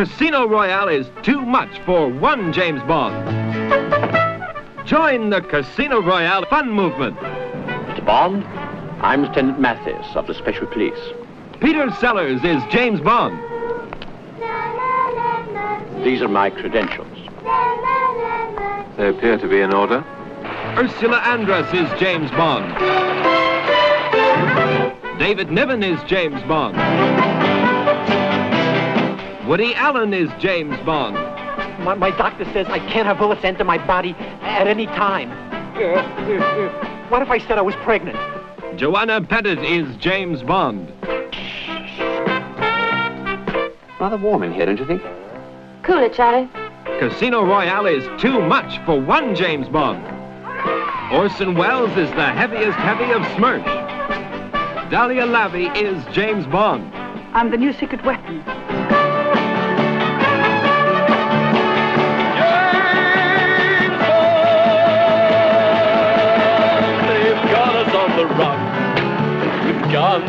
Casino Royale is too much for one James Bond. Join the Casino Royale fun movement. Mr. Bond, I'm Lieutenant Mathis of the Special Police. Peter Sellers is James Bond. These are my credentials. They appear to be in order. Ursula Andress is James Bond. David Niven is James Bond. Woody Allen is James Bond. My doctor says I can't have bullets enter my body at any time. What if I said I was pregnant? Joanna Pettit is James Bond. Rather warm in here, don't you think? Cool it, Charlie. Casino Royale is too much for one James Bond. Orson Welles is the heaviest heavy of Smirch. Dahlia Lavi is James Bond. I'm the new secret weapon. They've got us on the run with guns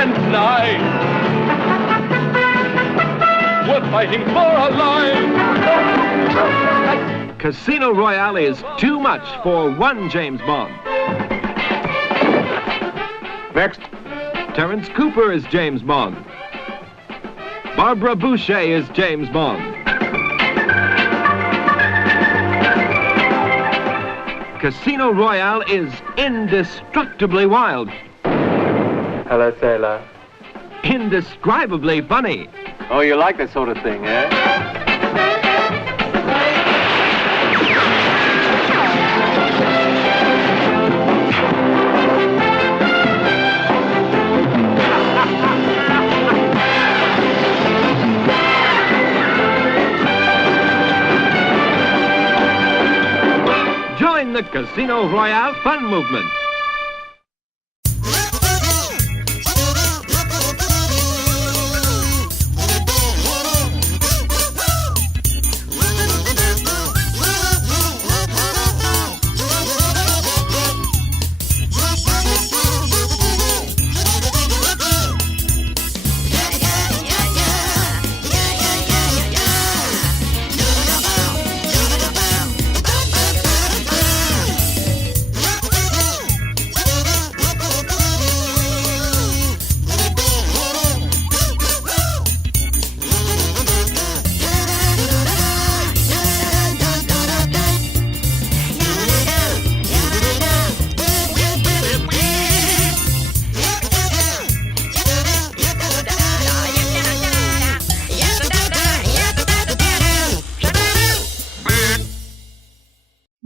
and knives. We're fighting for our lives. Casino Royale is too much for one James Bond. Next. Terence Cooper is James Bond. Barbara Boucher is James Bond. Casino Royale is indestructibly wild. Hello, sailor. Indescribably funny. Oh, you like that sort of thing, eh? Join the Casino Royale fun movement.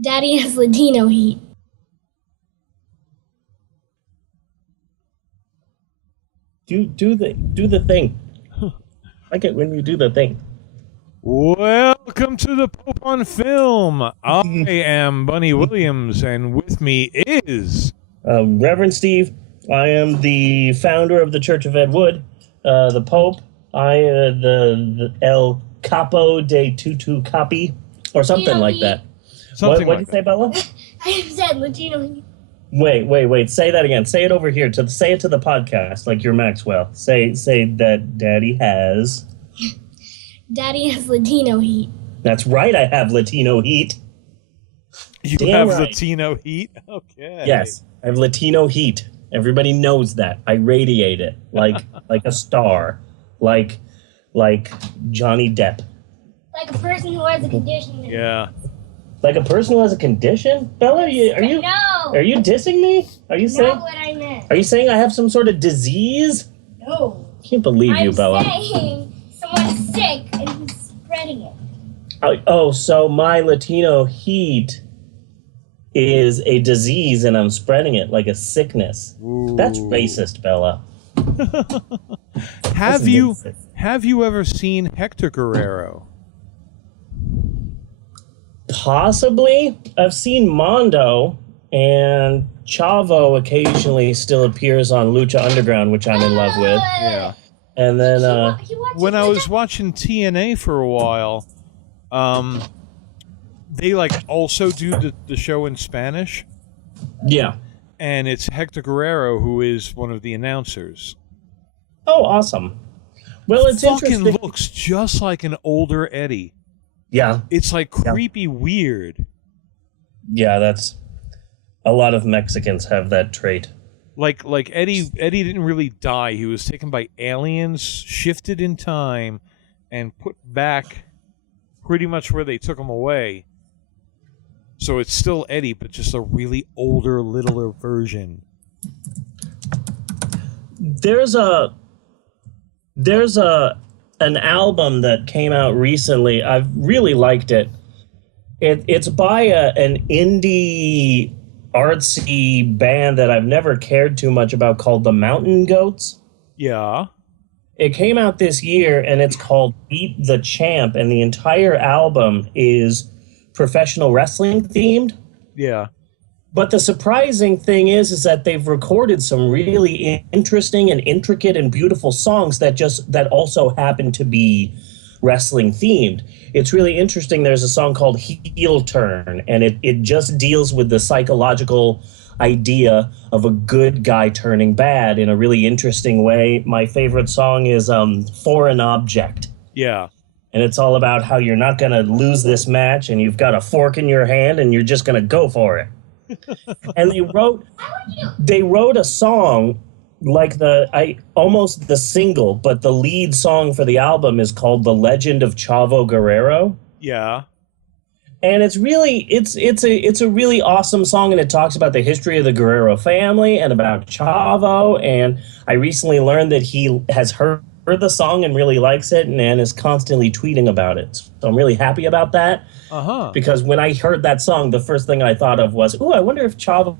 Daddy has Latino heat. Do the thing. I like it when you do the thing. Welcome to the Pope on Film. I am Bunny Williams, and with me is Reverend Steve. I am the founder of the Church of Ed Wood, the Pope. I the El Capo de Tutu Capi, or something like that. What did you say, Bella? I said Latino heat. Wait. Say that again. Say it over here. Say it to the podcast like you're Maxwell. Say that Daddy has. Daddy has Latino heat. That's right. I have Latino heat. You Damn have right. Latino heat? Okay. Yes, I have Latino heat. Everybody knows that. I radiate it like a star, like Johnny Depp. Like a person who has a condition. Yeah. Like a person who has a condition? Bella, are you dissing me? Are you saying? Not what I meant. Are you saying I have some sort of disease? No. I can't believe you, Bella. I'm saying someone's sick and he's spreading it. So my Latino heat is a disease and I'm spreading it like a sickness. Ooh. That's racist, Bella. Have you ever seen Hector Guerrero? Possibly. I've seen Mondo, and Chavo occasionally still appears on Lucha Underground, which I'm in love with. Yeah. And then when I was watching TNA for a while, they also do the show in Spanish. Yeah. And it's Hector Guerrero who is one of the announcers. Oh, awesome. Well, it's fucking interesting. looks just like an older Eddie. Yeah. It's like creepy weird. Yeah, that's a lot of Mexicans have that trait. Like Eddie didn't really die. He was taken by aliens, shifted in time, and put back pretty much where they took him away. So it's still Eddie, but just a really older, littler version. There's an album that came out recently. I've really liked it. It's by an indie artsy band that I've never cared too much about called the Mountain Goats. Yeah. It came out this year and it's called Beat the Champ, and the entire album is professional wrestling themed. Yeah. But the surprising thing is that they've recorded some really interesting and intricate and beautiful songs that also happen to be wrestling themed. It's really interesting. There's a song called Heel Turn, and it just deals with the psychological idea of a good guy turning bad in a really interesting way. My favorite song is Foreign Object. Yeah. And it's all about how you're not going to lose this match and you've got a fork in your hand and you're just going to go for it. And they wrote a song like almost the single, but the lead song for the album is called The Legend of Chavo Guerrero. Yeah. And it's a really awesome song, and it talks about the history of the Guerrero family and about Chavo. And I recently learned that he has heard the song and really likes it and is constantly tweeting about it. So I'm really happy about that. Uh-huh. Because when I heard that song, the first thing I thought of was, I wonder if Chavo...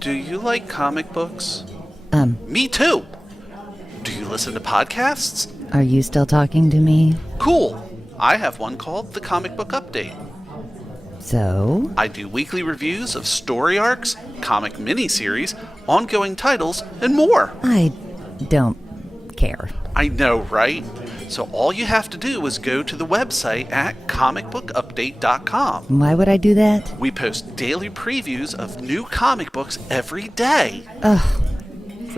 Do you like comic books? Me too. Do you listen to podcasts? Are you still talking to me? Cool. I have one called The Comic Book Update. So? I do weekly reviews of story arcs, comic miniseries, ongoing titles, and more. I don't care. I know, right? So all you have to do is go to the website at comicbookupdate.com. Why would I do that? We post daily previews of new comic books every day. Ugh.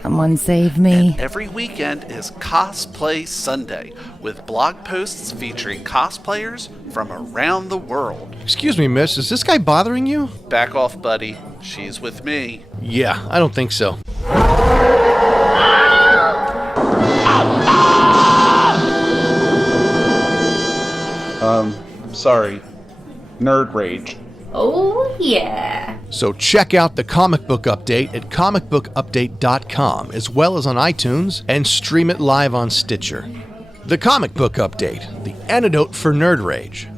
Someone save me. And every weekend is Cosplay Sunday, with blog posts featuring cosplayers from around the world. Excuse me, miss, is this guy bothering you? Back off, buddy. She's with me. Yeah, I don't think so. Sorry. Nerd rage. Oh, yeah. So check out the Comic Book Update at comicbookupdate.com, as well as on iTunes, and stream it live on Stitcher. The Comic Book Update, the antidote for nerd rage.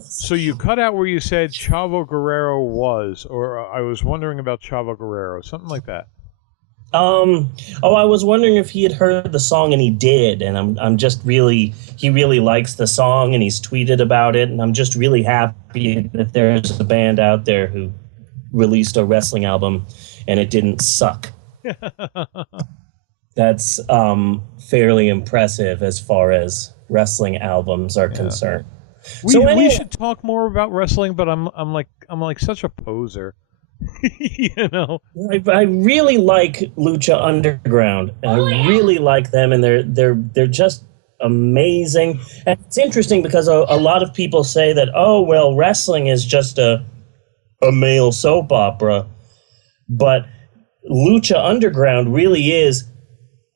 So you cut out where you said Chavo Guerrero was, or I was wondering about Chavo Guerrero, something like that. I was wondering if he had heard the song, and he did, and he really likes the song, and he's tweeted about it, and I'm just really happy that there's a band out there who released a wrestling album and it didn't suck. That's fairly impressive as far as wrestling albums are concerned. We should talk more about wrestling, but I'm like such a poser. You know, I really like Lucha Underground. I really like them, and they're just amazing. And it's interesting because a lot of people say that, wrestling is just a male soap opera, but Lucha Underground really is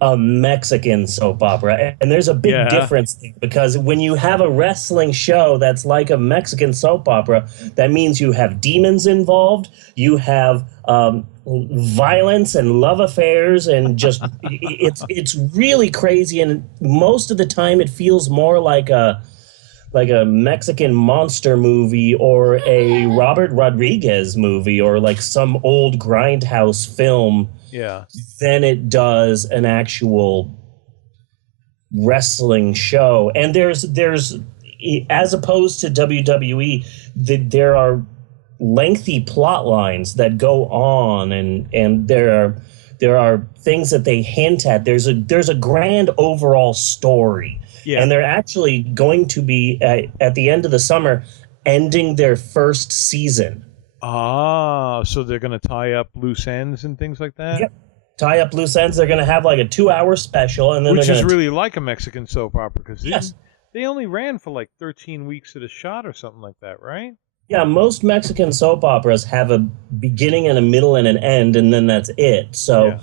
a Mexican soap opera, and there's a big difference because when you have a wrestling show that's like a Mexican soap opera, that means you have demons involved, you have violence and love affairs, and just it's really crazy. And most of the time, it feels more like a Mexican monster movie or a Robert Rodriguez movie or like some old grindhouse film. Yeah. Than it does an actual wrestling show. And there's as opposed to WWE, there are lengthy plot lines that go on, and there are things that they hint at. There's a grand overall story. Yeah. And they're actually going to be at the end of the summer ending their first season. Ah, so they're going to tie up loose ends and things like that? Yep. Tie up loose ends. They're going to have like a 2-hour special. And then Which they're is gonna really like a Mexican soap opera, because Yes. they only ran for like 13 weeks at a shot or something like that, right? Yeah, most Mexican soap operas have a beginning and a middle and an end, and then that's it. So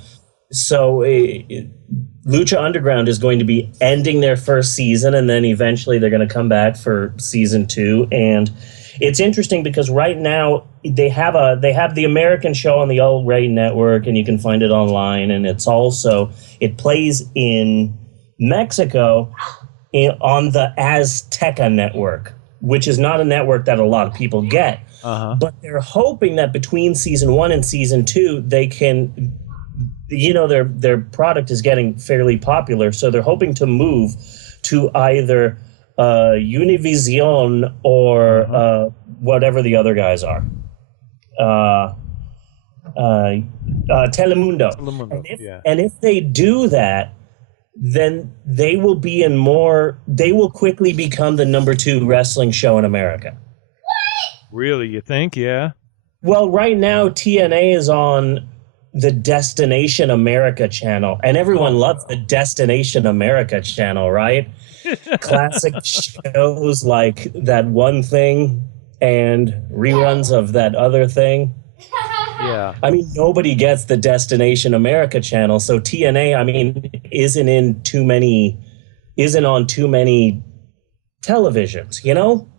Lucha Underground is going to be ending their first season, and then eventually they're going to come back for season 2. And it's interesting because right now they have the American show on the El Rey network, and you can find it online. And it plays in Mexico on the Azteca network, which is not a network that a lot of people get. But they're hoping that between season 1 and season 2, they can, their product is getting fairly popular. So they're hoping to move to either Univision or whatever the other guys are. Telemundo. And if they do that, then they will quickly become the number 2 wrestling show in America. Really, you think? Yeah. Well, right now TNA is on the Destination America channel, and everyone loves the Destination America channel, right? Classic shows like That One Thing and reruns of That Other Thing. Yeah. I mean, nobody gets the Destination America channel, so TNA, I mean, isn't on too many televisions,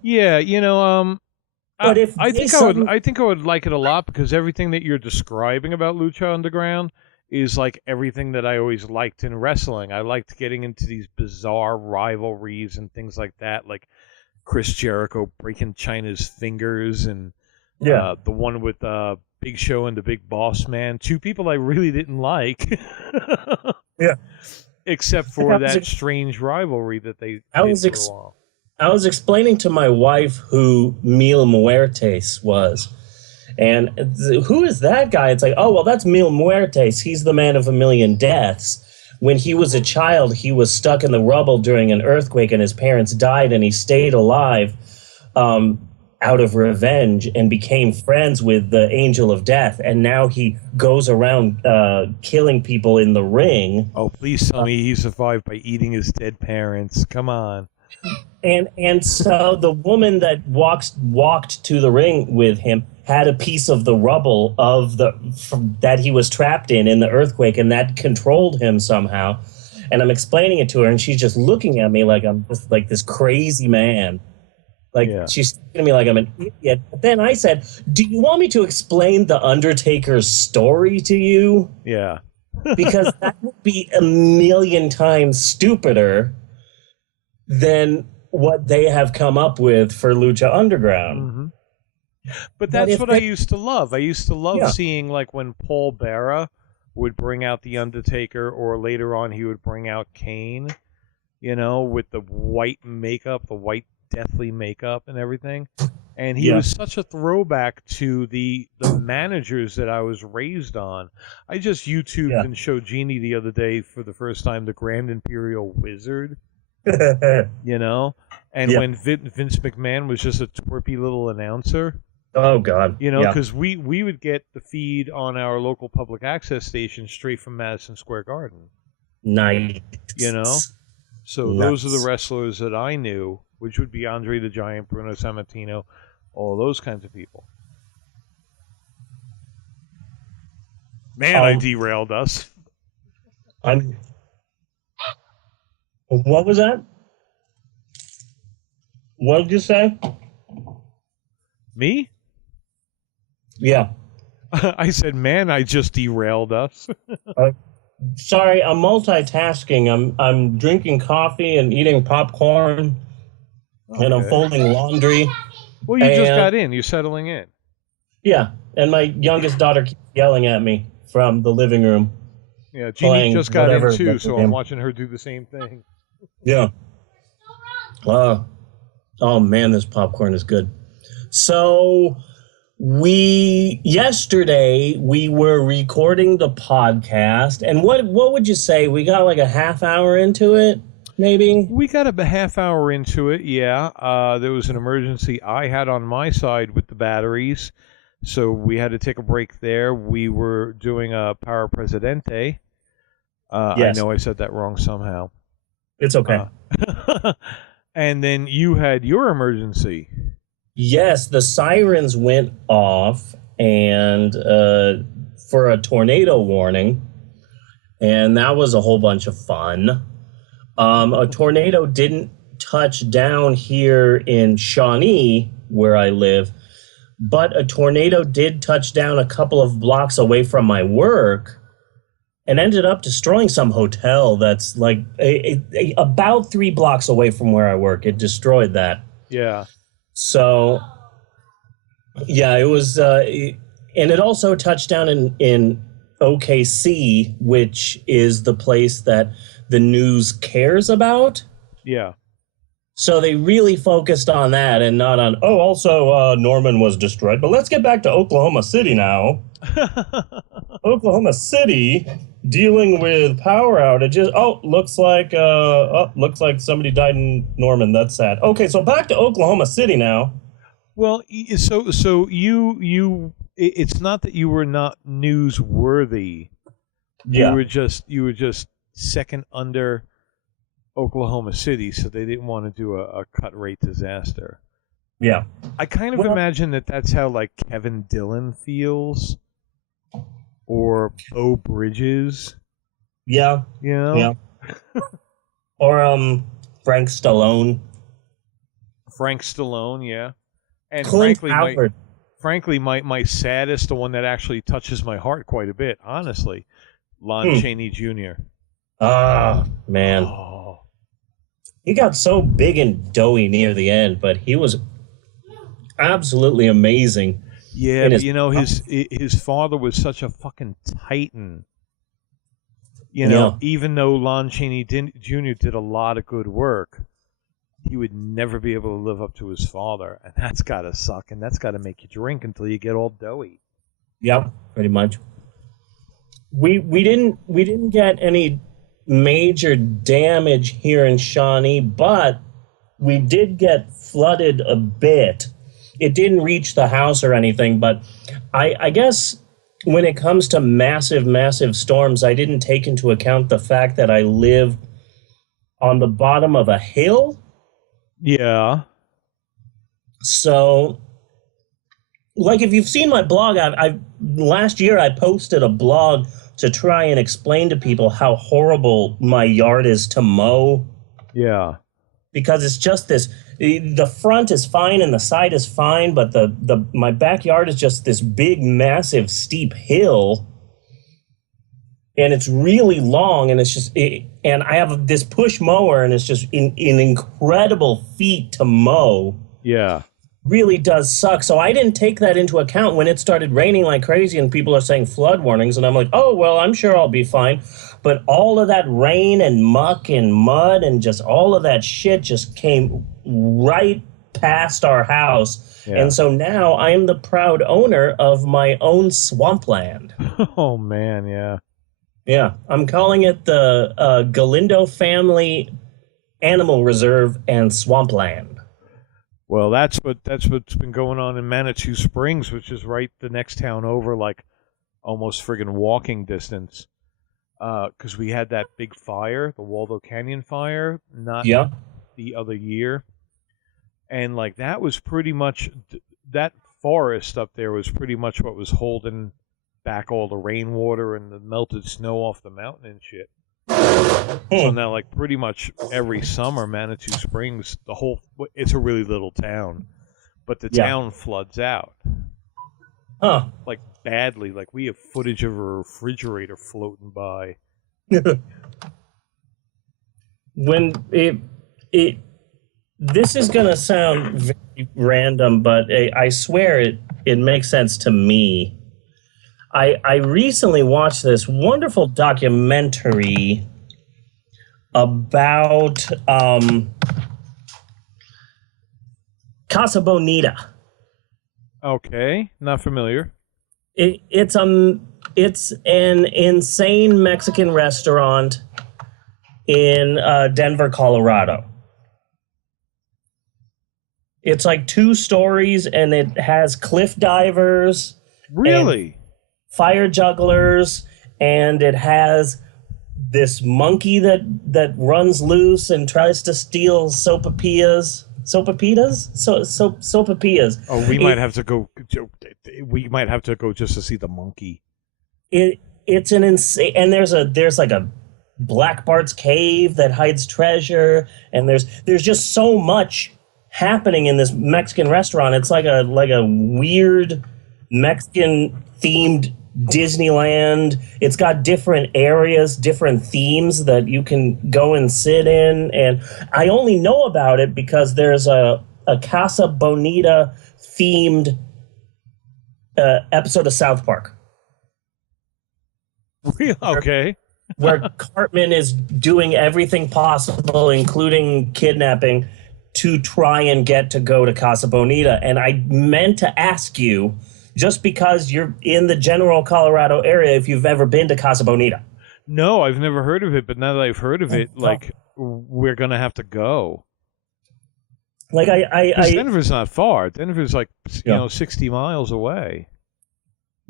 Yeah, but I think I would like it a lot, because everything that you're describing about Lucha Underground is like everything that I always liked in wrestling. I liked getting into these bizarre rivalries and things like that, like Chris Jericho breaking Chyna's fingers, and the one with Big Show and the Big Boss Man, 2 people I really didn't like. Yeah. Except for that strange rivalry that they did for a while. I was explaining to my wife who Mil Muertes was. And who is that guy? It's like, oh, well, that's Mil Muertes. He's the man of a million deaths. When he was a child, he was stuck in the rubble during an earthquake, and his parents died, and he stayed alive out of revenge and became friends with the Angel of Death. And now he goes around killing people in the ring. Oh, please tell me he survived by eating his dead parents. Come on. And so the woman that walked to the ring with him had a piece of the rubble that he was trapped in the earthquake, and that controlled him somehow. And I'm explaining it to her, and she's just looking at me like I'm just like this crazy man. She's looking at me like I'm an idiot. But then I said, "Do you want me to explain the Undertaker's story to you?" Yeah. Because that would be a million times stupider than what they have come up with for Lucha Underground. Mm-hmm. But that's what I used to love. I used to love seeing, like, when Paul Bearer would bring out The Undertaker, or later on he would bring out Kane, with the white makeup, the white deathly makeup and everything. And he was such a throwback to the managers that I was raised on. I just YouTubed and showed Jeannie the other day for the first time the Grand Imperial Wizard. And when Vince McMahon was just a twerpy little announcer. Oh God. Because we would get the feed on our local public access station straight from Madison Square Garden. Nice. So those are the wrestlers that I knew, which would be Andre the Giant, Bruno Sammartino, all those kinds of people. Man, I derailed us. What was that? What did you say? Me? Yeah. I said, man, I just derailed us. Sorry, I'm multitasking. I'm drinking coffee and eating popcorn, and I'm folding laundry. Well, you just got in. You're settling in. Yeah, and my youngest daughter keeps yelling at me from the living room. Yeah, Jeannie just got in too, so I'm watching her do the same thing. Yeah. Oh man, this popcorn is good. So yesterday we were recording the podcast, and what would you say? We got like a half hour into it? maybe? We got a half hour into it, yeah. There was an emergency I had on my side with the batteries, so we had to take a break there. We were doing a Para Presidente. Yes. I know I said that wrong somehow. It's okay. And then you had your emergency. Yes, the sirens went off and for a tornado warning, and that was a whole bunch of fun. A tornado didn't touch down here in Shawnee, where I live, but a tornado did touch down a couple of blocks away from my work and ended up destroying some hotel that's like about 3 blocks away from where I work. It destroyed that. Yeah. So, yeah, it was, and it also touched down in OKC, which is the place that the news cares about. Yeah. So they really focused on that and not on, also Norman was destroyed. But let's get back to Oklahoma City now. Oklahoma City dealing with power outages. Looks like somebody died in Norman. That's sad. Okay, so back to Oklahoma City now. Well, so you it's not that you were not newsworthy. Yeah. You were just second under Oklahoma City, so they didn't want to do a cut rate disaster. Yeah. I kind of imagine that's how like Kevin Dillon feels, or Beau Bridges. Yeah. You know? Yeah. Or Frank Stallone. Frank Stallone, yeah. And Clint Howard. frankly, my saddest, the one that actually touches my heart quite a bit, honestly, Lon Chaney Jr. Ah, man. Oh. He got so big and doughy near the end, but he was absolutely amazing. Yeah, but his father was such a fucking titan. Even though Lon Chaney Jr. did a lot of good work, he would never be able to live up to his father, and that's gotta suck, and that's gotta make you drink until you get all doughy. Yep, pretty much. We didn't get any major damage here in Shawnee, but we did get flooded a bit. It didn't reach the house or anything, but I guess when it comes to massive storms, I didn't take into account the fact that I live on the bottom of a hill. Yeah. So, like, if you've seen my blog, last year I posted a blog to try and explain to people how horrible my yard is to mow. Yeah. Because it's just this, the front is fine and the side is fine, but my backyard is just this big, massive, steep hill. And it's really long, and it's just, and I have this push mower, and it's just an incredible feat to mow. Yeah. Really does suck. So I didn't take that into account when it started raining like crazy and people are saying flood warnings, and I'm like, oh, well, I'm sure I'll be fine. But all of that rain and muck and mud and just all of that shit just came right past our house. Yeah. And so now I am the proud owner of my own swampland. Oh, man, yeah. Yeah, I'm calling it the Galindo Family Animal Reserve and Swampland. Well, that's what's been going on in Manitou Springs, which is right the next town over, like almost friggin' walking distance. Because we had that big fire, the Waldo Canyon fire, the other year, and like that was pretty much that forest up there was pretty much what was holding back all the rainwater and the melted snow off the mountain and shit. So now, like, pretty much every summer, Manitou Springs, it's a really little town, but the town floods out. Huh. Like, badly. Like, we have footage of a refrigerator floating by. When this is going to sound very random, but I swear it makes sense to me. I recently watched this wonderful documentary about Casa Bonita. Okay, not familiar. It's an insane Mexican restaurant in Denver, Colorado. It's like 2 stories, and it has cliff divers. Really? Fire jugglers, and it has this monkey that runs loose and tries to steal sopapillas. Sopapillas. Oh, we might have to go. We might have to go just to see the monkey. It's an insane, and there's like a Black Bart's cave that hides treasure, and there's just so much happening in this Mexican restaurant. It's like a weird Mexican themed Disneyland. It's got different areas, different themes that you can go and sit in. And I only know about it because there's a Casa Bonita themed episode of South Park. Okay. Where Cartman is doing everything possible, including kidnapping, to try and get to go to Casa Bonita. And I meant to ask you, just because you're in the general Colorado area, if you've ever been to Casa Bonita. No, I've never heard of it, but now that I've heard of it, like, we're going to have to go. Like, Denver's not far. Denver's like, 60 miles away.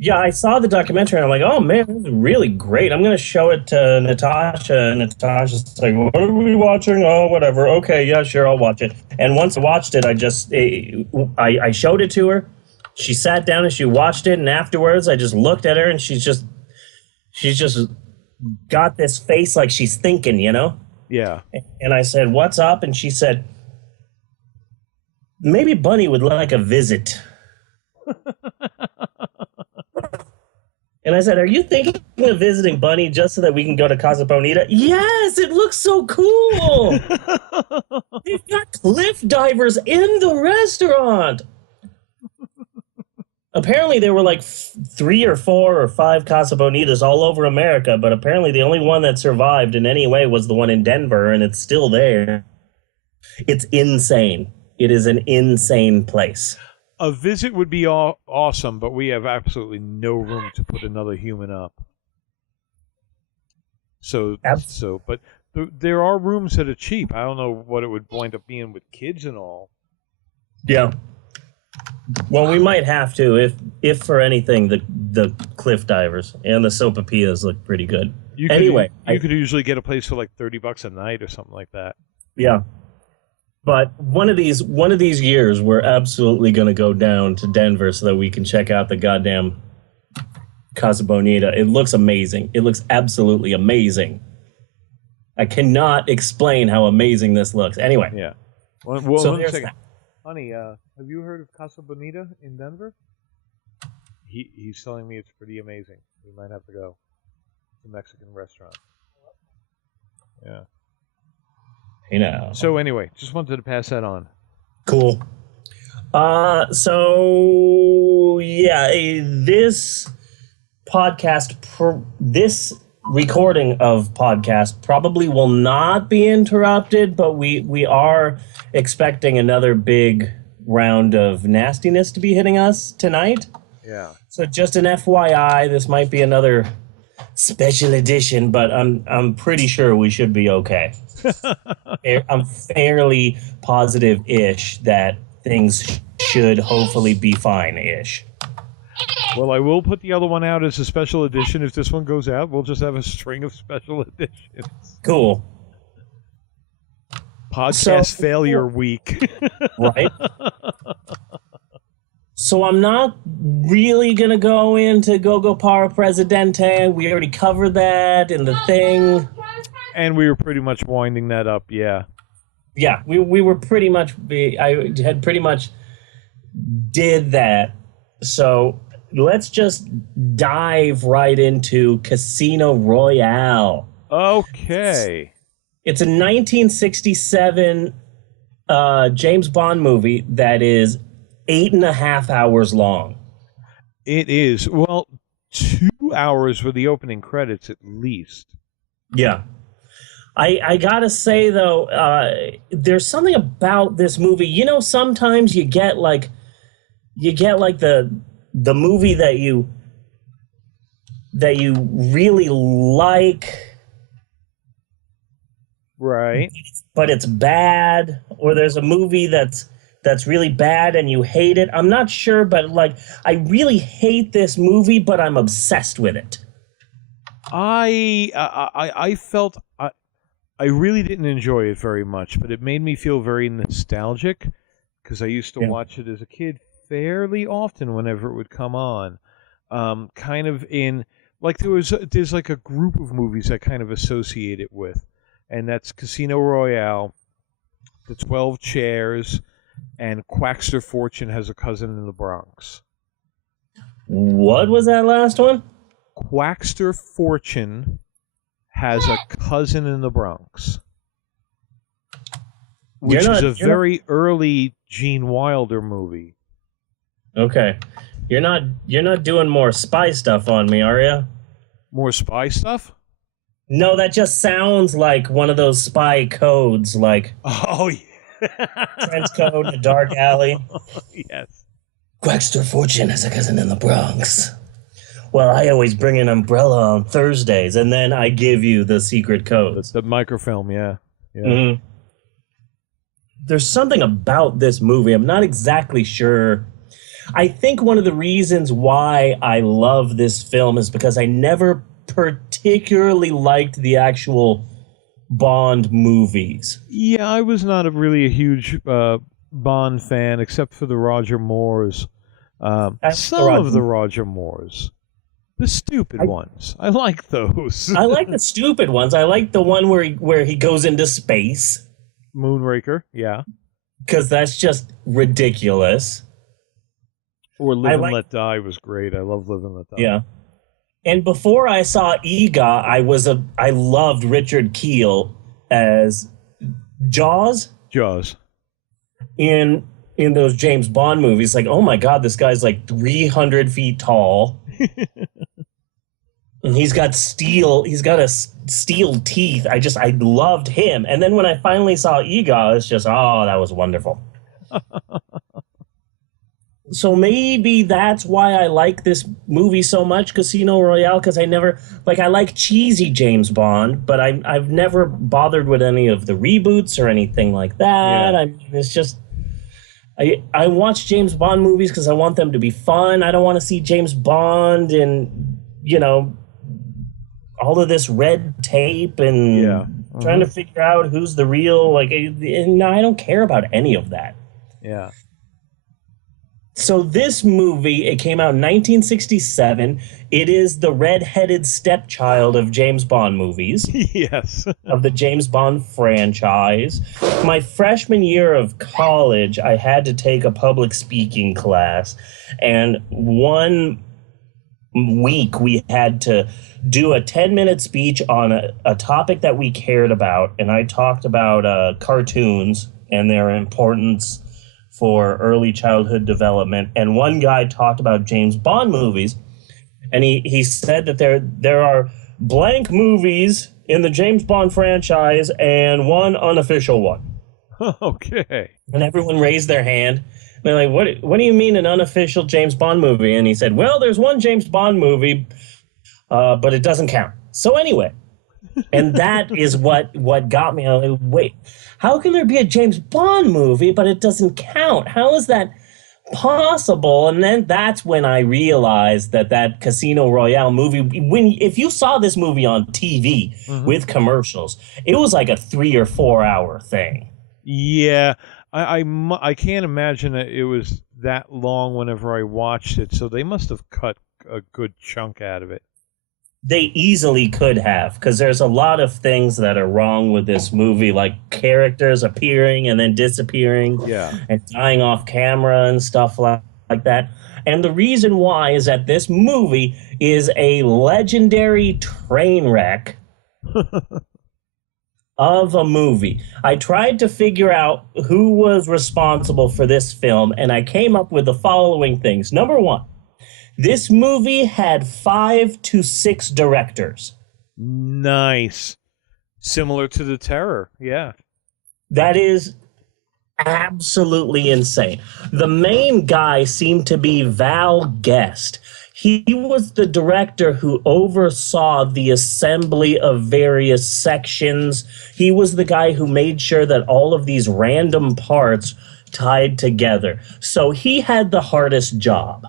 Yeah, I saw the documentary, and I'm like, oh, man, this is really great. I'm going to show it to Natasha, and Natasha's like, what are we watching? Oh, whatever. Okay, yeah, sure, I'll watch it. And once I watched it, I showed it to her. She sat down and she watched it, and afterwards I just looked at her, and she's just got this face like she's thinking, Yeah. And I said, what's up? And she said, maybe Bunny would like a visit. And I said, are you thinking of visiting Bunny just so that we can go to Casa Bonita? Yes, it looks so cool. They've got cliff divers in the restaurant. Apparently there were like 3 or 4 or 5 Casa Bonitas all over America, but apparently the only one that survived in any way was the one in Denver, and it's still there. It's insane. It is an insane place. A visit would be awesome, but we have absolutely no room to put another human up. But there are rooms that are cheap. I don't know what it would wind up being with kids and all. Yeah. Well, we might have to, if for anything, the cliff divers and the sopapillas look pretty good. You could usually get a place for like $30 a night or something like that. Yeah. But one of these years, we're absolutely going to go down to Denver so that we can check out the goddamn Casa Bonita. It looks amazing. It looks absolutely amazing. I cannot explain how amazing this looks. Anyway. Yeah. Well, so one there's second. that. Honey, have you heard of Casa Bonita in Denver? He's telling me it's pretty amazing. We might have to go. It's a Mexican restaurant. Yeah. So anyway, just wanted to pass that on. Cool. So yeah, this podcast, this recording of podcast probably will not be interrupted, but we are expecting another big round of nastiness to be hitting us tonight. Yeah. So just an FYI, this might be another special edition, but I'm pretty sure we should be okay. I'm fairly positive-ish that things should hopefully be fine-ish. Well, I will put the other one out as a special edition. If this one goes out, we'll just have a string of special editions. Cool. Podcast failure week. Right? So I'm not really going to go into Gogo Para Presidente. We already covered that in the thing. And we were pretty much winding that up, yeah. Yeah, we were pretty much... I had pretty much did that. So let's just dive right into Casino Royale. Okay. It's a 1967 James Bond movie that is 8.5 hours long. It is. Well, 2 hours for the opening credits at least. Yeah. I gotta say, though, there's something about this movie. Sometimes you get like the movie that you really like, Right. But it's bad, or there's a movie that's really bad and you hate it. I'm not sure, but like I really hate this movie, but I'm obsessed with it. I felt I really didn't enjoy it very much, but it made me feel very nostalgic because I used to watch it as a kid fairly often whenever it would come on. Kind of in like there's like a group of movies I kind of associate it with, and that's Casino Royale, The 12 Chairs, and Quackster Fortune Has a Cousin in the Bronx. What was that last one? Quackster Fortune Has a Cousin in the Bronx, which is a very early Gene Wilder movie. Okay. You're not doing more spy stuff on me, are you? More spy stuff? No, that just sounds like one of those spy codes, like oh yeah, trench code in a dark alley. Yes. Quackster Fortune Has a Cousin in the Bronx. Well, I always bring an umbrella on Thursdays, and then I give you the secret codes. The microfilm, yeah. Mm-hmm. There's something about this movie. I'm not exactly sure. I think one of the reasons why I love this film is because I never particularly liked the actual Bond movies. Yeah, I was not really a huge Bond fan, except for the Roger Moores. Some of the Roger Moores. The stupid ones. I like those. I like the stupid ones. I like the one where he goes into space. Moonraker, yeah. Because that's just ridiculous. Or Live and Let Die was great. I love Live and Let Die. Yeah. And before I saw EGA, I loved Richard Kiel as Jaws. Jaws. In those James Bond movies, like, oh my God, this guy's like 300 feet tall. And he's got steel teeth. I loved him. And then when I finally saw EGA, it's just, oh, that was wonderful. So maybe that's why I like this movie so much, Casino Royale, because I like cheesy James Bond, but I've never bothered with any of the reboots or anything like that. Yeah. I mean, it's just, I watch James Bond movies because I want them to be fun. I don't want to see James Bond and, all of this red tape and trying to figure out who's the real, no, I don't care about any of that. Yeah. So this movie, it came out in 1967. It is the red-headed stepchild of James Bond movies. Yes. Of the James Bond franchise. My freshman year of college, I had to take a public speaking class. And one week, we had to do a 10-minute speech on a topic that we cared about. And I talked about cartoons and their importance for early childhood development. And one guy talked about James Bond movies, and he said that there are blank movies in the James Bond franchise and one unofficial one. Okay. And everyone raised their hand. And they're like, what do you mean an unofficial James Bond movie? And he said, well, there's one James Bond movie, but it doesn't count. So anyway, and that is what got me. I was like, wait, how can there be a James Bond movie, but it doesn't count? How is that possible? And then that's when I realized that Casino Royale movie, if you saw this movie on TV with commercials, it was like a 3 or 4 hour thing. Yeah, I can't imagine that it was that long whenever I watched it, so they must have cut a good chunk out of it. They easily could have, because there's a lot of things that are wrong with this movie, like characters appearing and then disappearing and dying off camera and stuff like that. And the reason why is that this movie is a legendary train wreck of a movie. I tried to figure out who was responsible for this film, and I came up with the following things. Number one, this movie had 5 to 6 directors. Nice. Similar to The Terror, yeah. That is absolutely insane. The main guy seemed to be Val Guest. he was the director who oversaw the assembly of various sections. He was the guy who made sure that all of these random parts tied together. So he had the hardest job.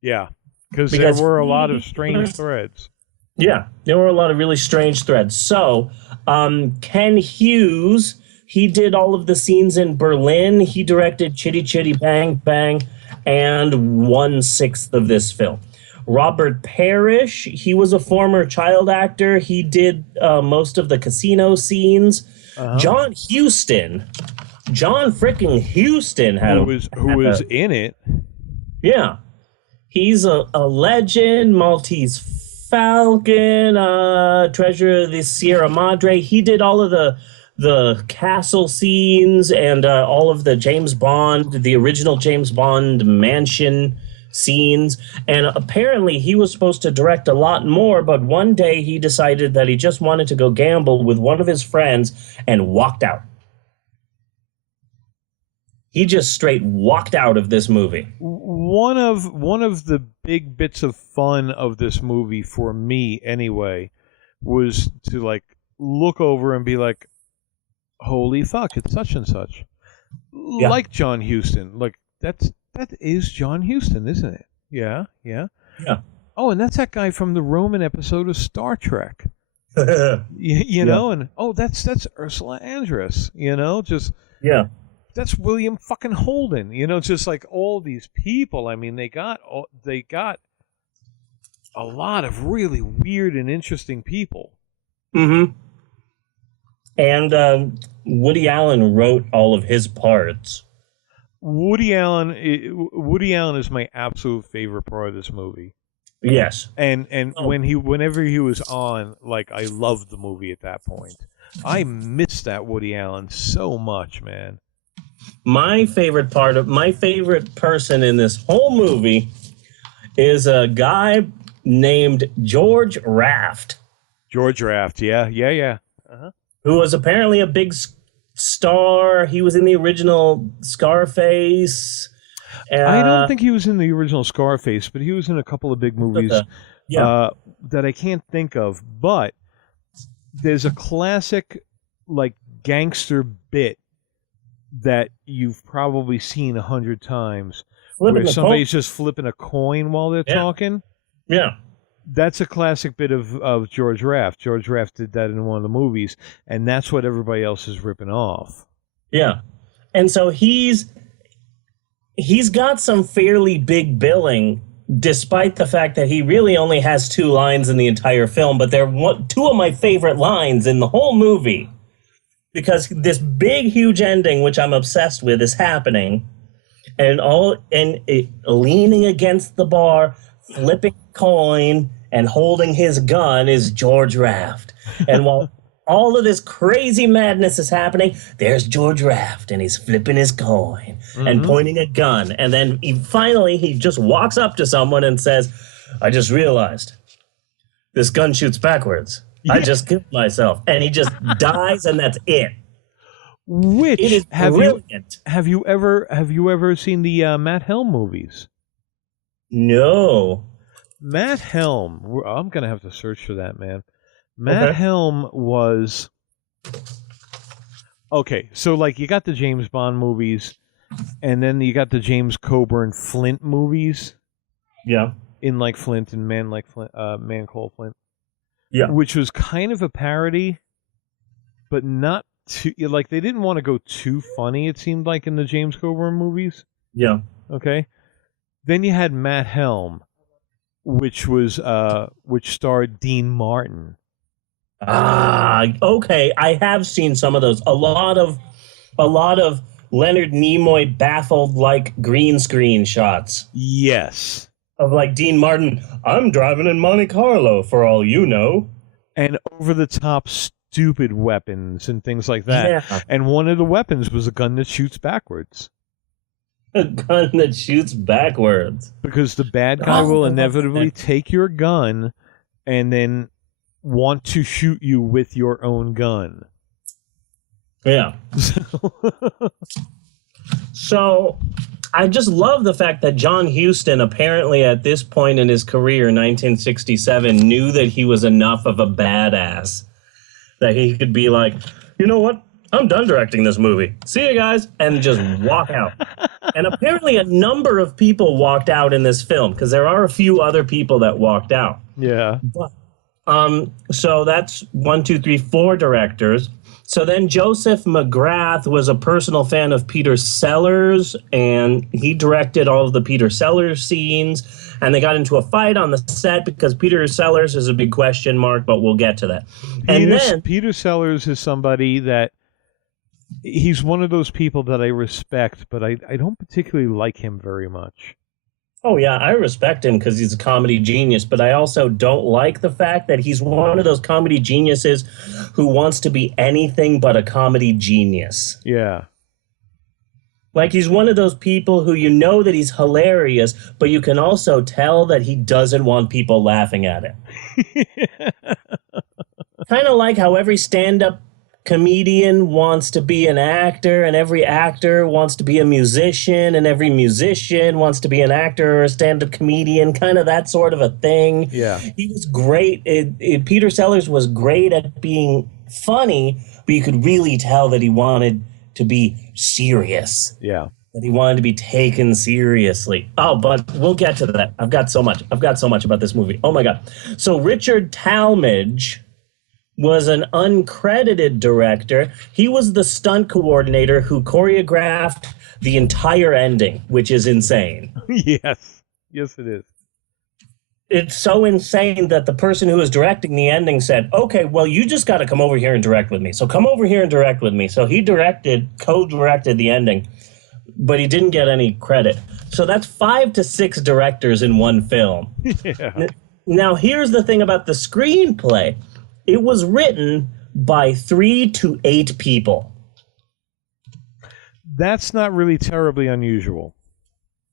Yeah, because there were a lot of strange threads. Yeah, there were a lot of really strange threads. So Ken Hughes, he did all of the scenes in Berlin. He directed Chitty Chitty Bang Bang and 1/6 of this film. Robert Parrish, he was a former child actor. He did most of the casino scenes. John freaking Huston who was in it. Yeah. He's a legend, Maltese Falcon, Treasure of the Sierra Madre. He did all of the castle scenes and all of the James Bond, the original James Bond mansion scenes. And apparently he was supposed to direct a lot more, but one day he decided that he just wanted to go gamble with one of his friends and walked out. He just straight walked out of this movie. One of the big bits of fun of this movie, for me anyway, was to like look over and be like, holy fuck, it's such and such. Yeah. Like John Huston. Like that is John Huston, isn't it? Yeah. Oh, and that's that guy from the Roman episode of Star Trek. you know, and that's Ursula Andress, just that's William fucking Holden, just like all these people. I mean, they got a lot of really weird and interesting people. Mm-hmm. And Woody Allen wrote all of his parts. Woody Allen is my absolute favorite part of this movie. Yes. And whenever he was on, like, I loved the movie at that point. I missed that Woody Allen so much, man. My favorite person in this whole movie is a guy named George Raft. George Raft, yeah. Who was apparently a big star. He was in the original Scarface. I don't think he was in the original Scarface, but he was in a couple of big movies that I can't think of. But there's a classic, like, gangster bit that you've probably seen 100 times, where somebody's just flipping a coin while they're talking. Yeah. That's a classic bit of George Raft. George Raft did that in one of the movies, and that's what everybody else is ripping off. Yeah. And so he's got some fairly big billing, despite the fact that he really only has 2 lines in the entire film, but they're 2 of my favorite lines in the whole movie. Because this big, huge ending, which I'm obsessed with, is happening, and leaning against the bar, flipping a coin, and holding his gun is George Raft. And while all of this crazy madness is happening, there's George Raft, and he's flipping his coin and pointing a gun. And then he just walks up to someone and says, "I just realized this gun shoots backwards. I just killed myself." And he just dies, and that's it. Which it is brilliant. Have you ever seen the Matt Helm movies? No. Matt Helm. I'm gonna have to search for that, man. Matt Helm was okay. So, like, you got the James Bond movies, and then you got the James Coburn Flint movies. Yeah. In Like Flint and Man Called Flint. Yeah. Which was kind of a parody, but not too, like, they didn't want to go too funny, it seemed like, in the James Coburn movies. Yeah. Okay. Then you had Matt Helm, which starred Dean Martin. Okay. I have seen some of those. A lot of Leonard Nimoy baffled, like, green screen shots. Yes. Of, like, Dean Martin, "I'm driving in Monte Carlo, for all you know." And over-the-top stupid weapons and things like that. Yeah. And one of the weapons was a gun that shoots backwards. A gun that shoots backwards. Because the bad guy will inevitably take your gun and then want to shoot you with your own gun. Yeah. So, I just love the fact that John Huston, apparently at this point in his career, 1967, knew that he was enough of a badass that he could be like, you know what? I'm done directing this movie. See you guys, and just walk out. And apparently a number of people walked out in this film, because there are a few other people that walked out. Yeah. But, so that's 4 directors. So then Joseph McGrath was a personal fan of Peter Sellers, and he directed all of the Peter Sellers scenes. And they got into a fight on the set because Peter Sellers is a big question mark, but we'll get to that. Peter Sellers is somebody that he's one of those people that I respect, but I don't particularly like him very much. Oh, yeah, I respect him because he's a comedy genius, but I also don't like the fact that he's one of those comedy geniuses who wants to be anything but a comedy genius. Yeah. Like, he's one of those people who you know that he's hilarious, but you can also tell that he doesn't want people laughing at him. Kind of like how every stand-up comedian wants to be an actor, and every actor wants to be a musician, and every musician wants to be an actor or a stand-up comedian, kind of that sort of a thing. Yeah. He was great. Peter Sellers was great at being funny, but you could really tell that he wanted to be serious. Yeah. That he wanted to be taken seriously. Oh, but we'll get to that. I've got so much about this movie. Oh, my God. So Richard Talmadge was an uncredited director. He was the stunt coordinator who choreographed the entire ending, which is insane. Yes. Yes, it is. It's so insane that the person who was directing the ending said, okay, well, you just got to come over here and direct with me. So come over here and direct with me. So he co-directed the ending, but he didn't get any credit. So that's 5 to 6 directors in one film. Yeah. Now, here's the thing about the screenplay. It was written by 3 to 8 people. That's not really terribly unusual.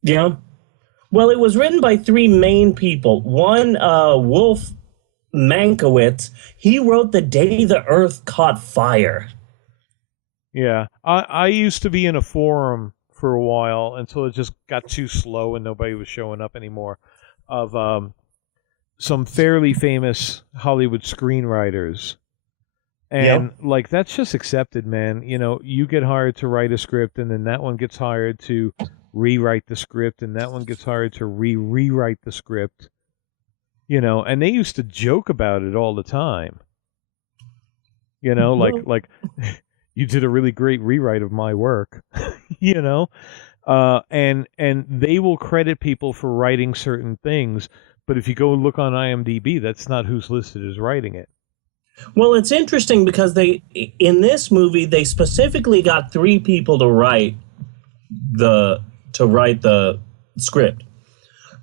Yeah. Well, it was written by 3 main people. One, Wolf Mankiewicz, he wrote The Day the Earth Caught Fire. Yeah. I used to be in a forum for a while until it just got too slow and nobody was showing up anymore, of some fairly famous Hollywood screenwriters. And, like, that's just accepted, man. You know, you get hired to write a script, and then that one gets hired to rewrite the script, and that one gets hired to rewrite the script. You know, and they used to joke about it all the time. You know, like you did a really great rewrite of my work, you know? And they will credit people for writing certain things. But if you go look on IMDb, that's not who's listed as writing it. Well, it's interesting because in this movie, they specifically got 3 people to write the script.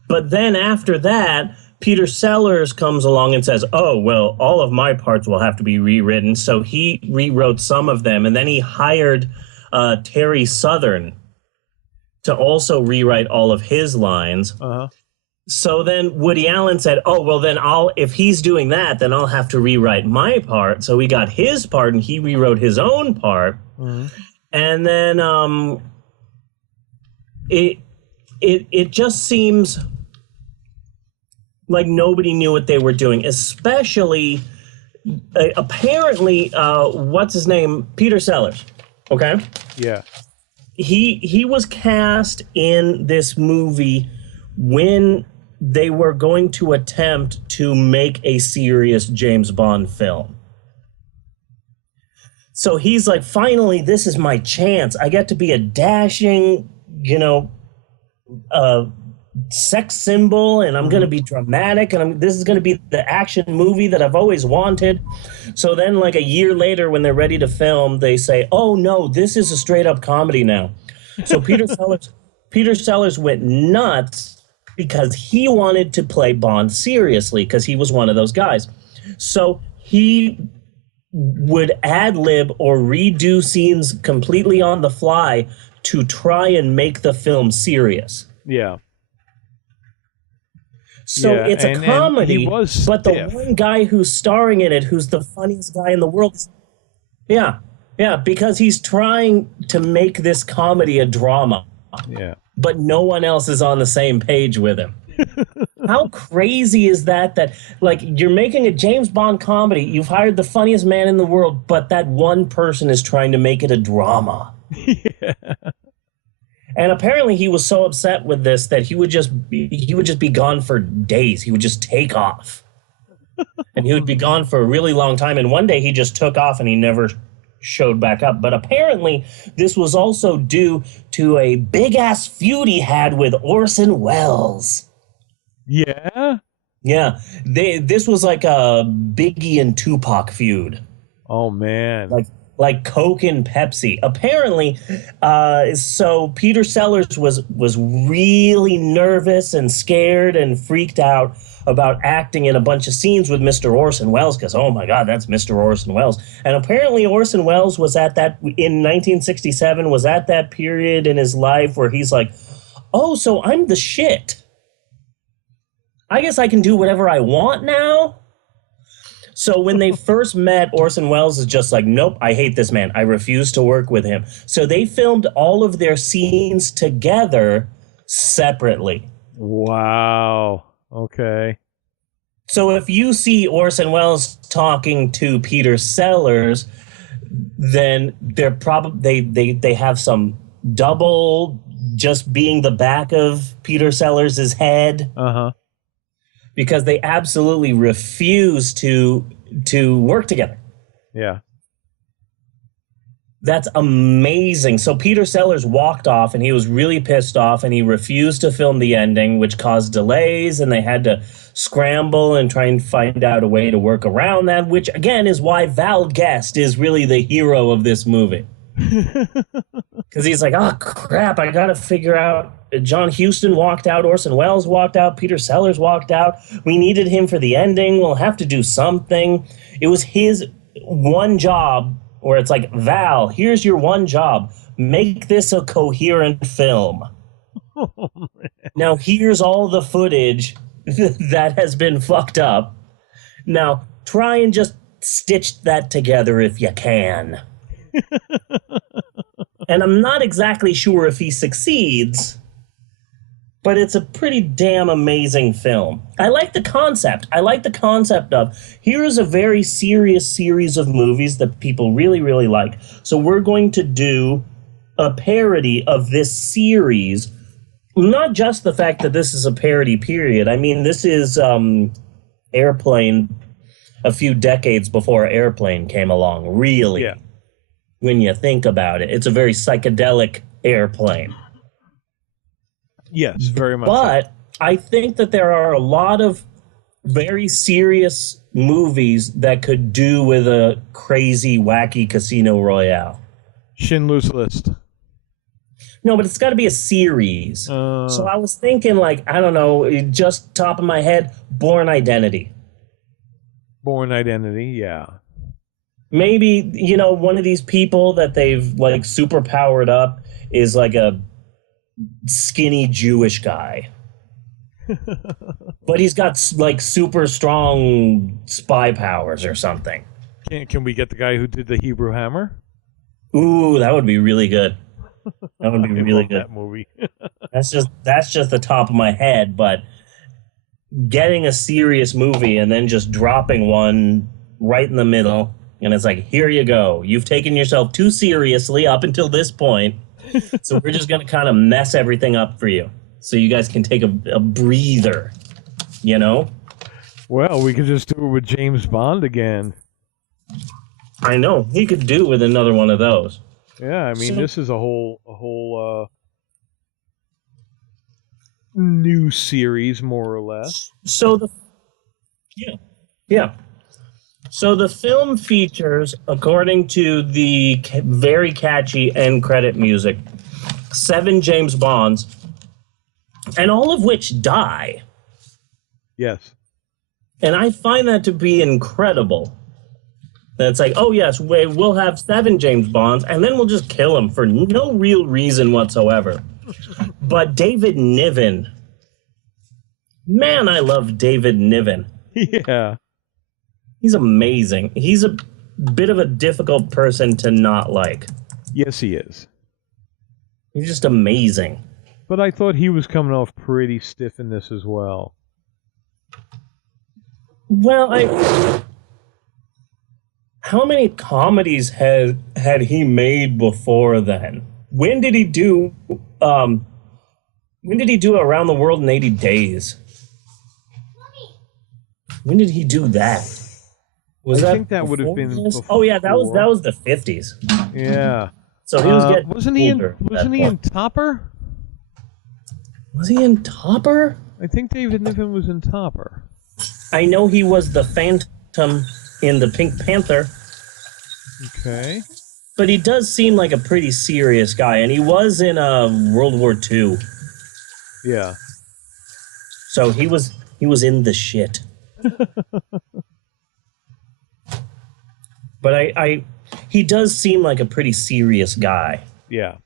But then after that, Peter Sellers comes along and says, oh, well, all of my parts will have to be rewritten. So he rewrote some of them. And then he hired Terry Southern to also rewrite all of his lines. Uh-huh. So then Woody Allen said, oh, well, then if he's doing that, then I'll have to rewrite my part. So he got his part and he rewrote his own part. Mm-hmm. And then it just seems like nobody knew what they were doing, especially apparently, what's his name? Peter Sellers. Okay. Yeah. He was cast in this movie when they were going to attempt to make a serious James Bond film. So he's like, finally, this is my chance. I get to be a dashing, sex symbol, and I'm going to be dramatic, and this is going to be the action movie that I've always wanted. So then, like a year later, when they're ready to film, they say, oh, no, this is a straight-up comedy now. So Peter Sellers went nuts because he wanted to play Bond seriously, because he was one of those guys. So he would ad-lib or redo scenes completely on the fly to try and make the film serious. Yeah. So it's a comedy, but the one guy who's starring in it, who's the funniest guy in the world. Yeah, because he's trying to make this comedy a drama. Yeah. but no one else is on the same page with him. How crazy is that? That, like, you're making a James Bond comedy, you've hired the funniest man in the world, but that one person is trying to make it a drama. Yeah. And apparently he was so upset with this that he would just be gone for days. He would just take off. And he would be gone for a really long time. And one day he just took off and he never showed back up. But apparently this was also due to a big-ass feud he had with Orson Welles. Yeah? Yeah. This was like a Biggie and Tupac feud. Oh, man. Like Coke and Pepsi. Apparently, so Peter Sellers was really nervous and scared and freaked out about acting in a bunch of scenes with Mr. Orson Welles because, oh my God, that's Mr. Orson Welles. And apparently Orson Welles was in 1967, was at that period in his life where he's like, oh, so I'm the shit. I guess I can do whatever I want now? So when they first met, Orson Welles is just like, nope, I hate this man. I refuse to work with him. So they filmed all of their scenes together separately. Wow. Okay. So if you see Orson Welles talking to Peter Sellers, then they're probably they have some double just being the back of Peter Sellers' head. Uh-huh. Because they absolutely refuse to work together. Yeah. That's amazing. So Peter Sellers walked off and he was really pissed off and he refused to film the ending, which caused delays, and they had to scramble and try and find out a way to work around that, which again is why Val Guest is really the hero of this movie. Because he's like, oh crap, I gotta figure out. John Huston walked out, Orson Welles walked out, Peter Sellers walked out. We needed him for the ending. We'll have to do something. It was his one job where it's like, Val, here's your one job. Make this a coherent film. Oh, now here's all the footage that has been fucked up. Now try and just stitch that together if you can. And I'm not exactly sure if he succeeds, but it's a pretty damn amazing film. I like the concept. I like the concept of, here is a very serious series of movies that people really, really like. So we're going to do a parody of this series. Not just the fact that this is a parody, period. I mean, this is Airplane a few decades before Airplane came along, really. Yeah. When you think about it. It's a very psychedelic Airplane. Yes, very much. But I think that there are a lot of very serious movies that could do with a crazy, wacky Casino Royale. Schindler's List. No, but it's got to be a series. So I was thinking, like, I don't know, just top of my head, Bourne Identity. Bourne Identity, yeah. Maybe, you know, one of these people that they've, like, super powered up is, like, a skinny Jewish guy. But he's got, like, super strong spy powers or something. Can we get the guy who did the Hebrew Hammer? Ooh, that would be really good. That would be really good. That movie. That's just the top of my head, but getting a serious movie and then just dropping one right in the middle, and it's like, here you go. You've taken yourself too seriously up until this point, so we're just going to kind of mess everything up for you so you guys can take a breather, you know? Well, we could just do it with James Bond again. I know. He could do with another one of those. Yeah, I mean, this is a whole new series, more or less. So So the film features, according to the very catchy end credit music, 7 James Bonds, and all of which die. Yes. And I find that to be incredible. That it's like, oh yes, we'll have 7 James Bonds, and then we'll just kill them for no real reason whatsoever. But David Niven, man, I love David Niven. Yeah. He's amazing. He's a bit of a difficult person to not like. Yes, he is. He's just amazing. But I thought he was coming off pretty stiff in this as well. Well, how many comedies had he made before then? When did he do Around the World in 80 Days? When did he do that? I think that would have been before. Oh yeah, that was the 50s. Yeah. So he was getting wasn't he in Topper? Was he in Topper? I think David Niven was in Topper. I know he was the Phantom in the Pink Panther. Okay. But he does seem like a pretty serious guy, and he was in World War II. Yeah. So he was in the shit. But he does seem like a pretty serious guy. Yeah.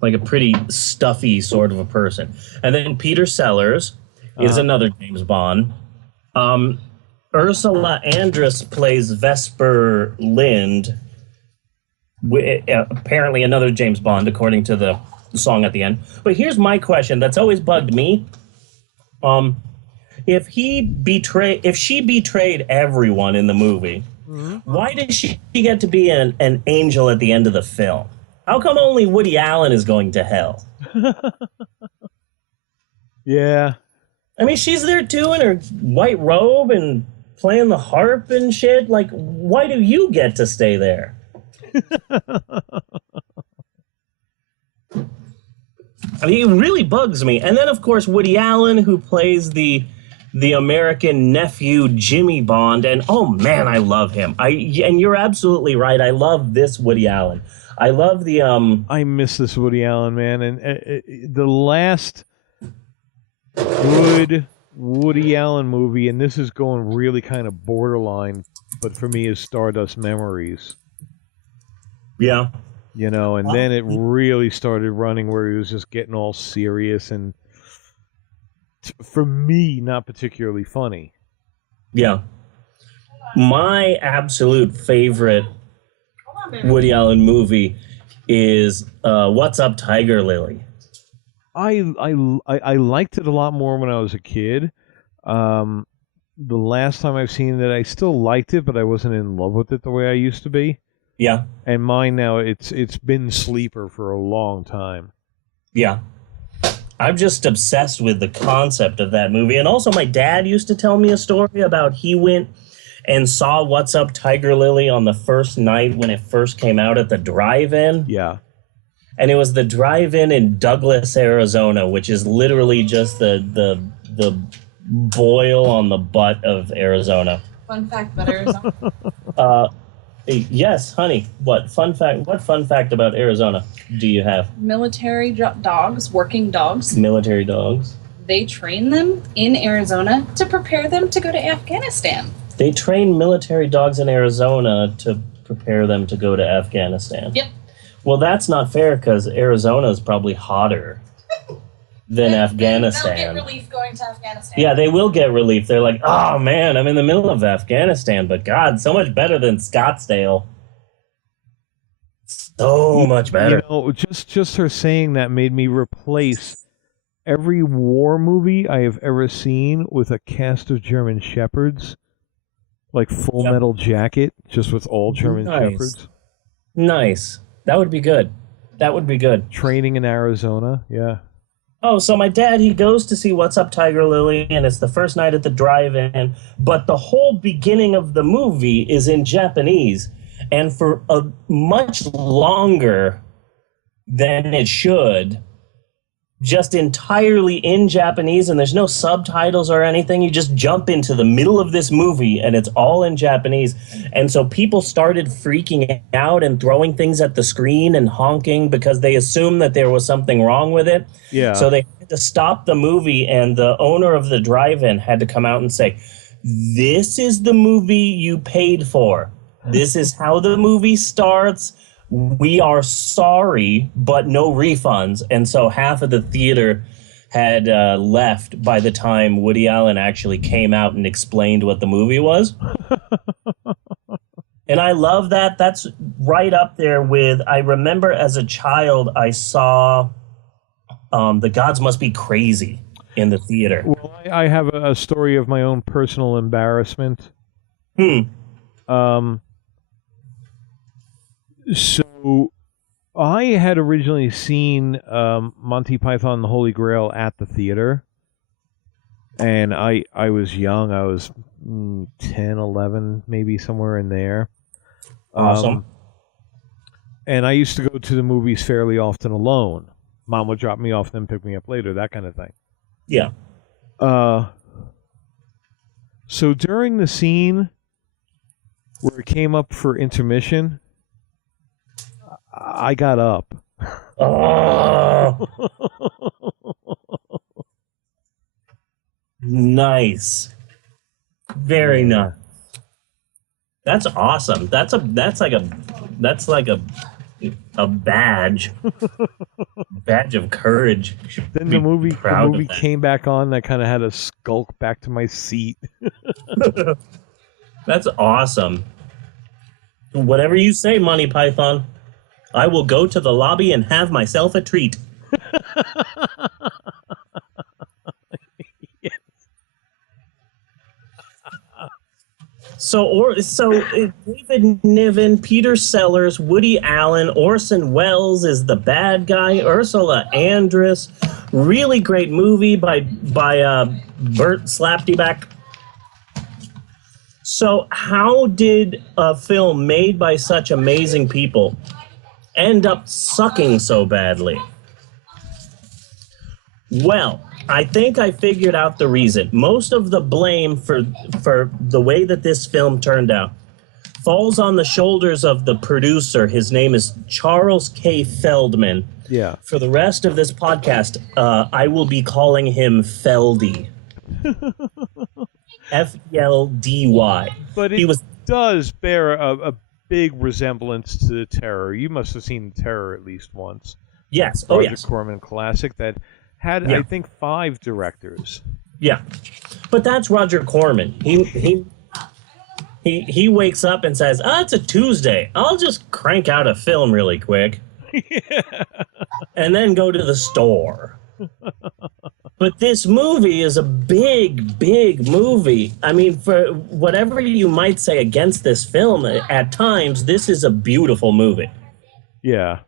Like a pretty stuffy sort of a person. And then Peter Sellers is another James Bond. Ursula Andress plays Vesper Lind. Apparently another James Bond, according to the song at the end. But here's my question that's always bugged me. If she betrayed everyone in the movie, why did she get to be an angel at the end of the film? How come only Woody Allen is going to hell? Yeah. I mean, she's there too in her white robe and playing the harp and shit. Like, why do you get to stay there? I mean, it really bugs me. And then, of course, Woody Allen, who plays the American nephew, Jimmy Bond. And, oh, man, I love him. And you're absolutely right. I love this Woody Allen. I love the... I miss this Woody Allen, man. And the last good Woody Allen movie, and this is going really kind of borderline, but for me is Stardust Memories. Yeah. You know, and then it really started running where he was just getting all serious and, for me, not particularly funny. Yeah. My absolute favorite Woody Allen movie is What's Up, Tiger Lily? I liked it a lot more when I was a kid. The last time I've seen it, I still liked it, but I wasn't in love with it the way I used to be. Yeah. And mine now, it's been sleeper for a long time. Yeah. I'm just obsessed with the concept of that movie. And also my dad used to tell me a story about he went and saw What's Up, Tiger Lily on the first night when it first came out at the drive-in. Yeah. And it was the drive-in in Douglas, Arizona, which is literally just the boil on the butt of Arizona. Fun fact about Arizona. Yes, honey. What fun fact about Arizona do you have? Military dogs, working dogs. Military dogs. They train them in Arizona to prepare them to go to Afghanistan. They train military dogs in Arizona to prepare them to go to Afghanistan. Yep. Well, that's not fair because Arizona is probably hotter than Afghanistan. They'll get relief going to Afghanistan. Yeah, they will get relief. They're like, oh man, I'm in the middle of Afghanistan, but God, so much better than Scottsdale. So much better. You know, just her saying that made me replace every war movie I have ever seen with a cast of German Shepherds, like Full Metal Jacket, just with all German Shepherds. Nice. That would be good. That would be good. Training in Arizona, yeah. Oh, so my dad, he goes to see What's Up, Tiger Lily, and it's the first night at the drive-in, but the whole beginning of the movie is in Japanese, and for a much longer than it should, just entirely in Japanese, and there's no subtitles or anything. You just jump into the middle of this movie, and it's all in Japanese. And so people started freaking out and throwing things at the screen and honking because they assumed that there was something wrong with it. Yeah. So they had to stop the movie, and the owner of the drive-in had to come out and say, "This is the movie you paid for. This is how the movie starts. We are sorry, but no refunds." And so half of the theater had left by the time Woody Allen actually came out and explained what the movie was. And I love that. That's right up there with, I remember as a child, I saw The Gods Must Be Crazy in the theater. Well, I have a story of my own personal embarrassment. So I had originally seen Monty Python and the Holy Grail at the theater. And I was young. I was 10, 11, maybe somewhere in there. Awesome. And I used to go to the movies fairly often alone. Mom would drop me off and then pick me up later, that kind of thing. Yeah. So during the scene where it came up for intermission, I got up. Oh. Nice. Very nice. That's awesome. That's like a badge. Badge of courage. Then the movie came back on. I kind of had to skulk back to my seat. That's awesome. Whatever you say, Monty Python. I will go to the lobby and have myself a treat. So David Niven, Peter Sellers, Woody Allen, Orson Welles is the bad guy, Ursula Andress. Really great movie by Burt Slapdyback. So how did a film made by such amazing people end up sucking so badly? Well, I think I figured out the reason. Most of the blame for the way that this film turned out falls on the shoulders of the producer. His name is Charles K. Feldman. Yeah. For the rest of this podcast, I will be calling him Feldy. Feldy. But it does bear a big resemblance to The Terror. You must have seen The Terror at least once. Yes. Roger Corman classic that had, I think, 5 directors. Yeah, but that's Roger Corman. He wakes up and says, it's a Tuesday. I'll just crank out a film really quick. And then go to the store. But this movie is a big, big movie. I mean, for whatever you might say against this film, at times, this is a beautiful movie. Yeah.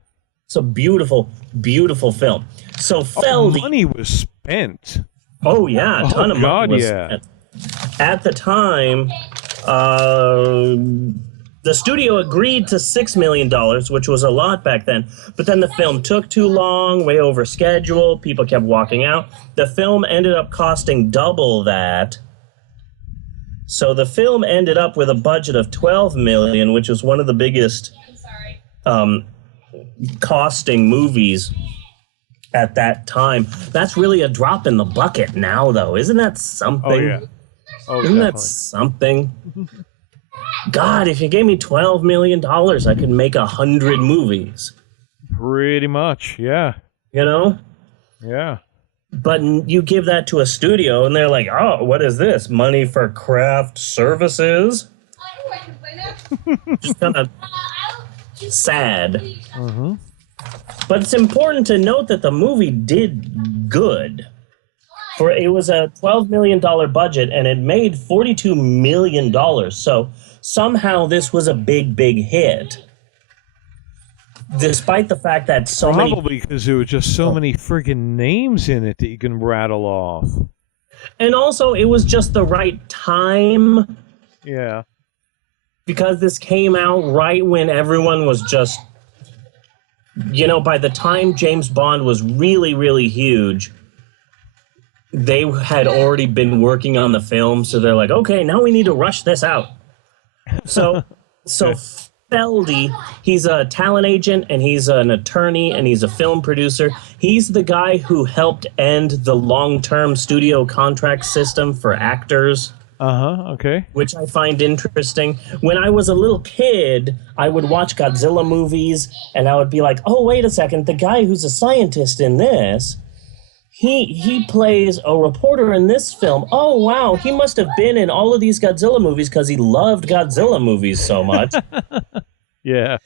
It's a beautiful, beautiful film. So Feldy... money was spent. Oh, yeah. A ton of money was spent. At the time, the studio agreed to $6 million, which was a lot back then. But then the film took too long, way over schedule. People kept walking out. The film ended up costing double that. So the film ended up with a budget of $12 million, which was one of the biggest costing movies at that time. That's really a drop in the bucket now, though. Isn't that something? Oh, yeah. Isn't that something? God, if you gave me $12 million, I could make 100 movies. Pretty much, yeah. You know? Yeah. But you give that to a studio, and they're like, oh, what is this? Money for craft services? Just kind of sad. Mm-hmm. But it's important to note that the movie did good. For it was a $12 million budget, and it made $42 million. So somehow this was a big, big hit. Despite the fact that Probably because there were just so many friggin' names in it that you can rattle off. And also, it was just the right time. Yeah. Because this came out right when everyone was just... You know, by the time James Bond was really, really huge, they had already been working on the film, so they're like, okay, now we need to rush this out. So Feldy, he's a talent agent, and he's an attorney, and he's a film producer. He's the guy who helped end the long-term studio contract system for actors. Okay. Which I find interesting. When I was a little kid, I would watch Godzilla movies, and I would be like, oh, wait a second, the guy who's a scientist in this, he plays a reporter in this film. Oh, wow, he must have been in all of these Godzilla movies because he loved Godzilla movies so much. Yeah.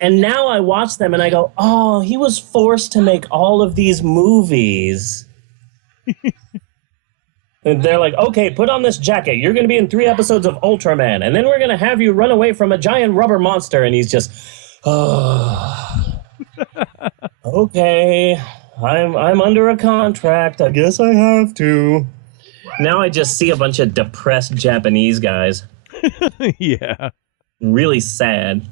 And now I watch them and I go, oh, he was forced to make all of these movies. And they're like, okay, put on this jacket. You're going to be in 3 episodes of Ultraman. And then we're going to have you run away from a giant rubber monster. And he's just, oh, okay, I'm under a contract. I guess I have to. Now I just see a bunch of depressed Japanese guys. Yeah. Really sad.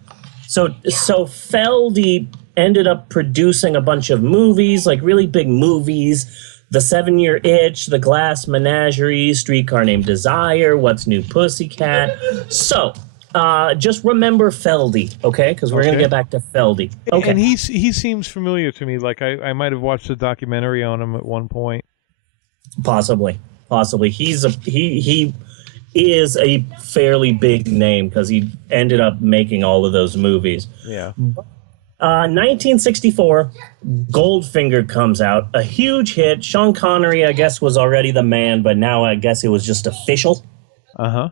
So Feldy ended up producing a bunch of movies, like really big movies. The 7-Year Itch, The Glass Menagerie, Streetcar Named Desire, What's New Pussycat. So, just remember Feldy, okay? Because we're going to get back to Feldy. Okay. And he seems familiar to me. Like, I might have watched a documentary on him at one point. Possibly. He is a fairly big name because he ended up making all of those movies. Yeah. 1964, Goldfinger comes out, a huge hit. Sean Connery, I guess, was already the man, but now I guess it was just official. Uh-huh.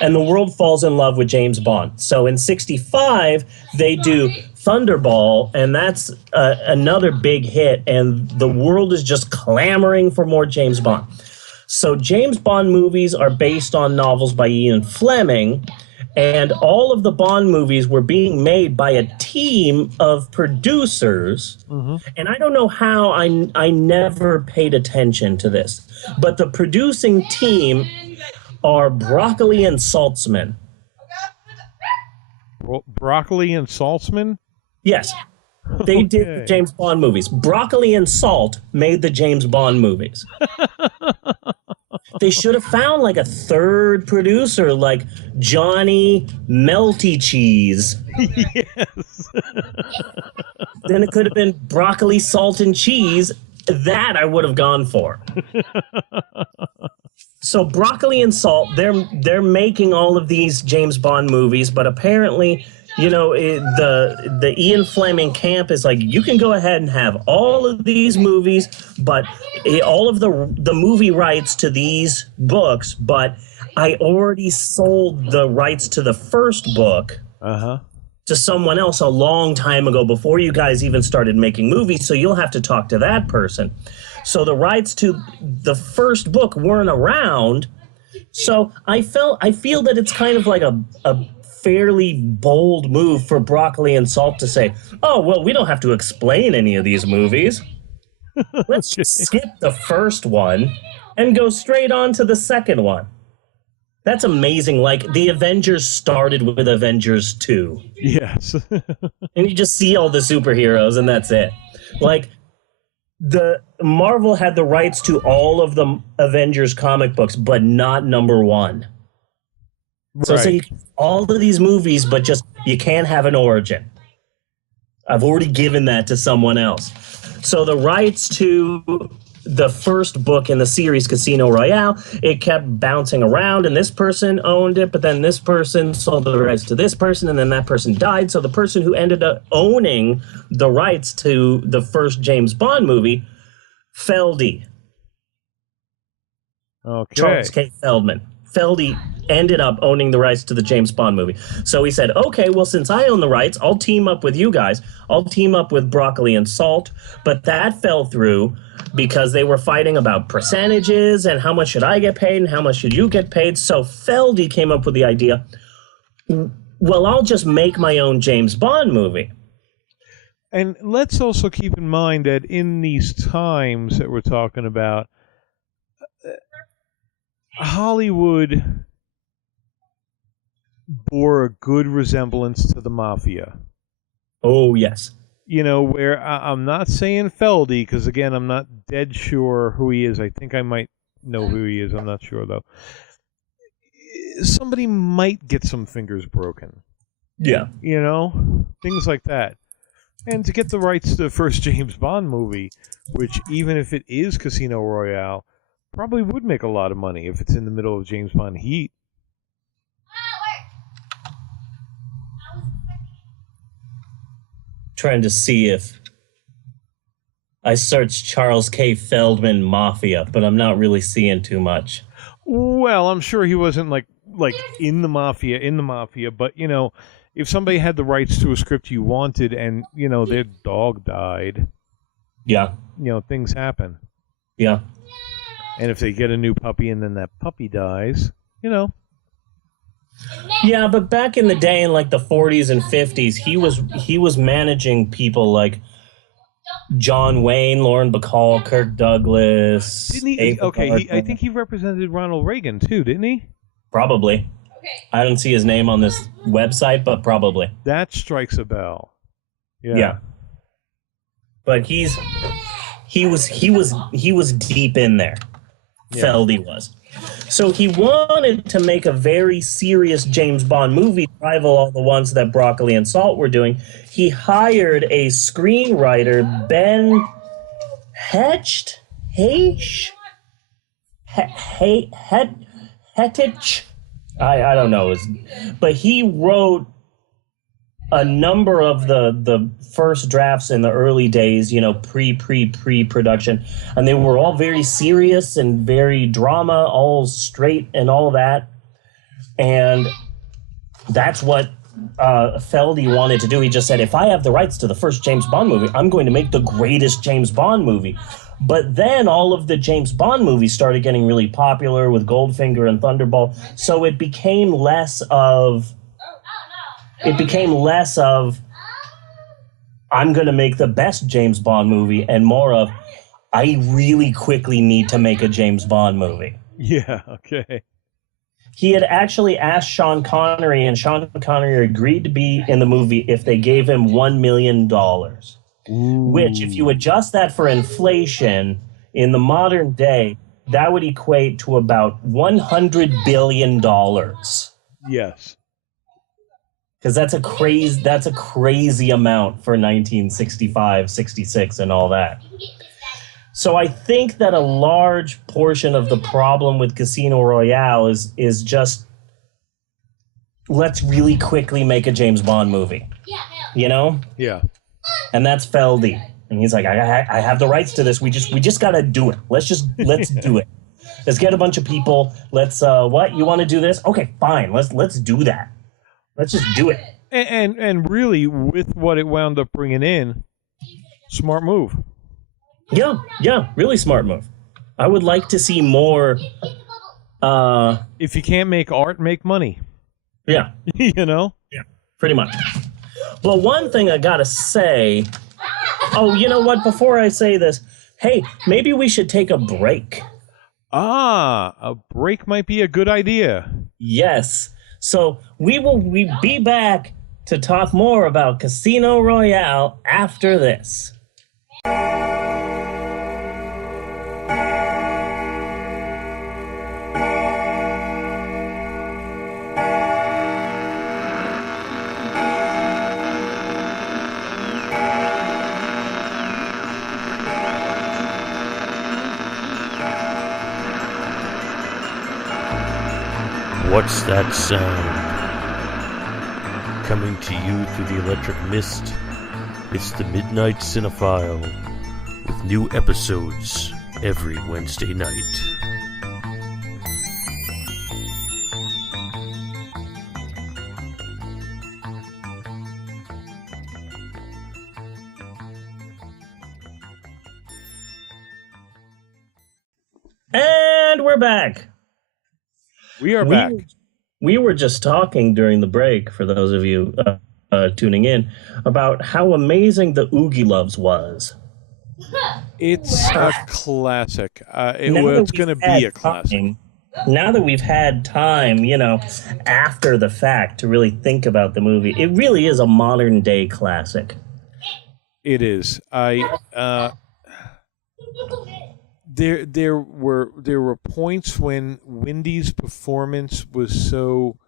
And the world falls in love with James Bond. So in 65, they do Thunderball, and that's another big hit, and the world is just clamoring for more James Bond. So James Bond movies are based on novels by Ian Fleming, and all of the Bond movies were being made by a team of producers. Mm-hmm. And I don't know how I never paid attention to this, but the producing team are Broccoli and Saltzman. Broccoli and Saltzman? Yes. They did the James Bond movies. Broccoli and Salt made the James Bond movies. They should have found like a third producer, like Johnny Melty Cheese. Yes. Then it could have been Broccoli, Salt, and Cheese. That I would have gone for. So Broccoli and Salt, they're making all of these James Bond movies, but apparently, you know, the Ian Fleming camp is like, you can go ahead and have all of these movies, but all of the movie rights to these books, but I already sold the rights to the first book to someone else a long time ago before you guys even started making movies, so you'll have to talk to that person. So the rights to the first book weren't around, so I feel that it's kind of like a fairly bold move for Broccoli and Salt to say, oh, well, we don't have to explain any of these movies. Let's just skip the first one and go straight on to the second one. That's amazing. Like, the Avengers started with Avengers 2. Yes. And you just see all the superheroes, and that's it. Like, the Marvel had the rights to all of the Avengers comic books, but not number 1. So you can all of these movies, but just you can't have an origin. I've already given that to someone else. So the rights to the first book in the series, Casino Royale, it kept bouncing around, and this person owned it, but then this person sold the rights to this person, and then that person died. So the person who ended up owning the rights to the first James Bond movie, Feldy. Okay. Charles K. Feldman. Feldy ended up owning the rights to the James Bond movie. So he said, okay, well, since I own the rights, I'll team up with you guys. I'll team up with Broccoli and Salt. But that fell through because they were fighting about percentages and how much should I get paid and how much should you get paid. So Feldy came up with the idea, well, I'll just make my own James Bond movie. And let's also keep in mind that in these times that we're talking about, Hollywood bore a good resemblance to the mafia. Oh, yes. You know, where I'm not saying Feldy, because, again, I'm not dead sure who he is. I think I might know who he is. I'm not sure, though. Somebody might get some fingers broken. Yeah. You know? Things like that. And to get the rights to the first James Bond movie, which, even if it is Casino Royale, probably would make a lot of money if it's in the middle of James Bond heat. Trying to see if I searched Charles K. Feldman Mafia, but I'm not really seeing too much. Well, I'm sure he wasn't like like in the mafia. But you know, if somebody had the rights to a script you wanted, and you know their dog died, yeah, you know things happen. Yeah. And if they get a new puppy and then that puppy dies, you know. Yeah, but back in the day, in like the 40s and 50s, he was managing people like John Wayne, Lauren Bacall, Kirk Douglas. Didn't he? Okay, I think he represented Ronald Reagan too, didn't he? Probably. I don't see his name on this website, but probably. That strikes a bell. Yeah. But he was deep in there. Yeah. Feldy was. So he wanted to make a very serious James Bond movie, rival all the ones that Broccoli and Salt were doing. He hired a screenwriter, Ben Hettich. I don't know. But he wrote a number of the first drafts in the early days, you know, pre-production, and they were all very serious and very drama, all straight and all that. And that's what Feldy wanted to do. He just said, if I have the rights to the first James Bond movie, I'm going to make the greatest James Bond movie. But then all of the James Bond movies started getting really popular with Goldfinger and Thunderball, so it became less of I'm going to make the best James Bond movie and more of I really quickly need to make a James Bond movie. Yeah, okay. He had actually asked Sean Connery, and Sean Connery agreed to be in the movie if they gave him $1 million. Ooh. Which, if you adjust that for inflation, in the modern day, that would equate to about $100 billion. Yes. Because that's a crazy amount for 1965, 66, and all that. So I think that a large portion of the problem with Casino Royale is just let's really quickly make a James Bond movie. You know? Yeah. And that's Feldy. And he's like, I have the rights to this. We just got to do it. Let's do it. Let's get a bunch of people. Let's what? You want to do this? Okay, fine. Let's do that. Let's just do it. And really, with what it wound up bringing in, smart move. Yeah, really smart move. I would like to see more. If you can't make art, make money. Yeah. You know? Yeah, pretty much. But one thing I gotta say. Oh, you know what? Before I say this, hey, maybe we should take a break. A break might be a good idea. Yes. So we be back to talk more about Casino Royale after this. What's that sound? Coming to you through the electric mist, it's the Midnight Cinephile, with new episodes every Wednesday night. And we're back. We are back. We were just talking during the break, for those of you tuning in, about how amazing the Oogie Loves was. It's a classic. It's going to be a classic. Now that we've had time, you know, after the fact to really think about the movie, it really is a modern day classic. It is. There were points when Wendy's performance was so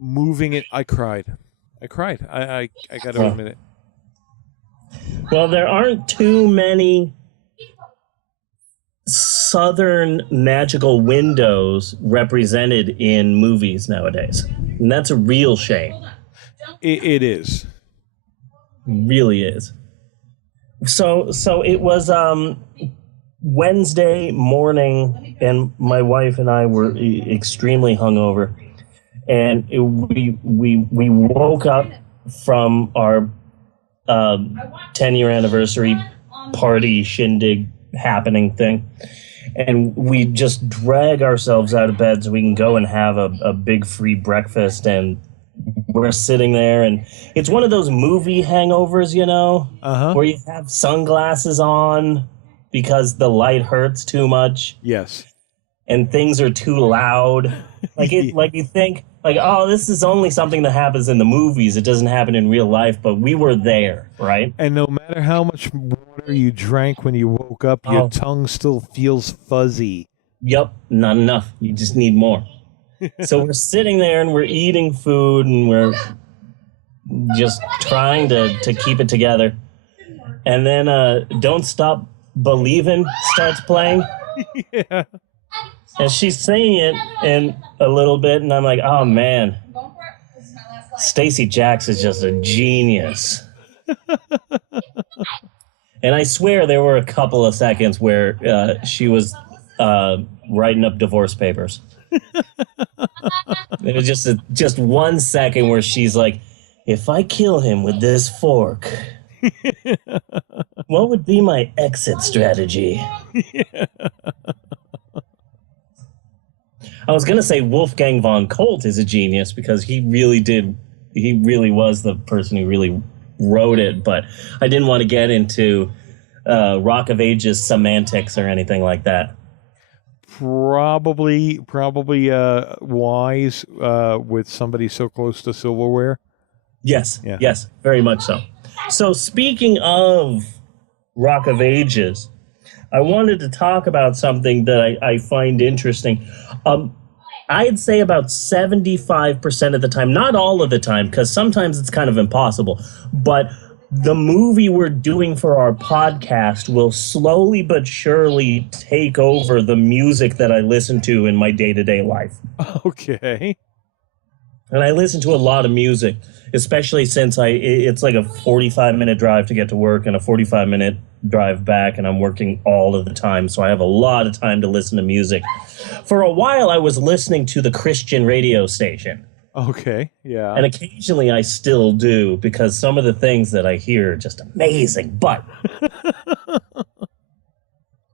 moving. I cried. I got to admit it. Well, there aren't too many Southern magical windows represented in movies nowadays, and that's a real shame. It is. Really is. So it was Wednesday morning, and my wife and I were extremely hungover, and we woke up from our 10-year anniversary party shindig happening thing, and we just drag ourselves out of bed so we can go and have a big free breakfast. And we're sitting there, and it's one of those movie hangovers, where you have sunglasses on because the light hurts too much. Yes. And things are too loud. Like you think, oh, this is only something that happens in the movies. It doesn't happen in real life, but we were there, right? And no matter how much water you drank when you woke up, your tongue still feels fuzzy. Yep, not enough. You just need more. So we're sitting there and we're eating food and we're just trying to keep it together. And then Don't Stop Believin' starts playing. Yeah. And she's singing it in a little bit, and I'm like, oh man, Stacey Jacks is just a genius. And I swear there were a couple of seconds where she was writing up divorce papers. It was just 1 second where she's like, if I kill him with this fork, what would be my exit strategy? Yeah. I was going to say Wolfgang von Colt is a genius because he really was the person who really wrote it, but I didn't want to get into Rock of Ages semantics or anything like that. Probably wise with somebody so close to silverware. Yes, yes, very much so. So speaking of Rock of Ages, I wanted to talk about something that I find interesting. I'd say about 75% of the time, not all of the time, because sometimes it's kind of impossible, but the movie we're doing for our podcast will slowly but surely take over the music that I listen to in my day-to-day life. Okay. And I listen to a lot of music, especially since it's like a 45-minute drive to get to work and a 45-minute drive back, and I'm working all of the time, so I have a lot of time to listen to music. For a while, I was listening to the Christian radio station. Okay, yeah. And occasionally I still do, because some of the things that I hear are just amazing. But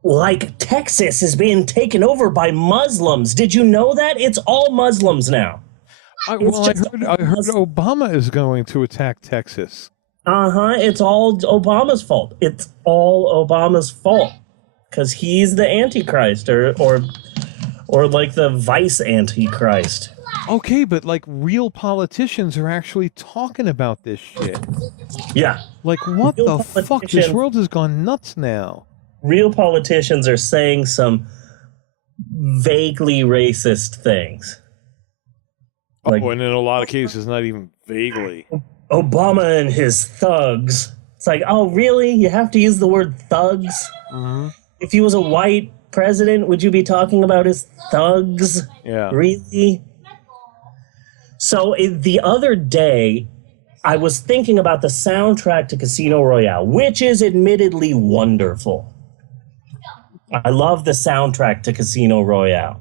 like Texas is being taken over by Muslims. Did you know that? It's all Muslims now. I heard Obama is going to attack Texas. It's all Obama's fault. It's all Obama's fault. Because he's the Antichrist, or like the vice Antichrist. Okay, but like real politicians are actually talking about this shit. Yeah. Like what the fuck? This world has gone nuts now. Real politicians are saying some vaguely racist things. Like, and in a lot of cases, not even vaguely. Obama and his thugs. It's like, oh, really? You have to use the word thugs? Mm-hmm. If he was a white president, would you be talking about his thugs? Yeah. Really? So the other day, I was thinking about the soundtrack to Casino Royale, which is admittedly wonderful. I love the soundtrack to Casino Royale.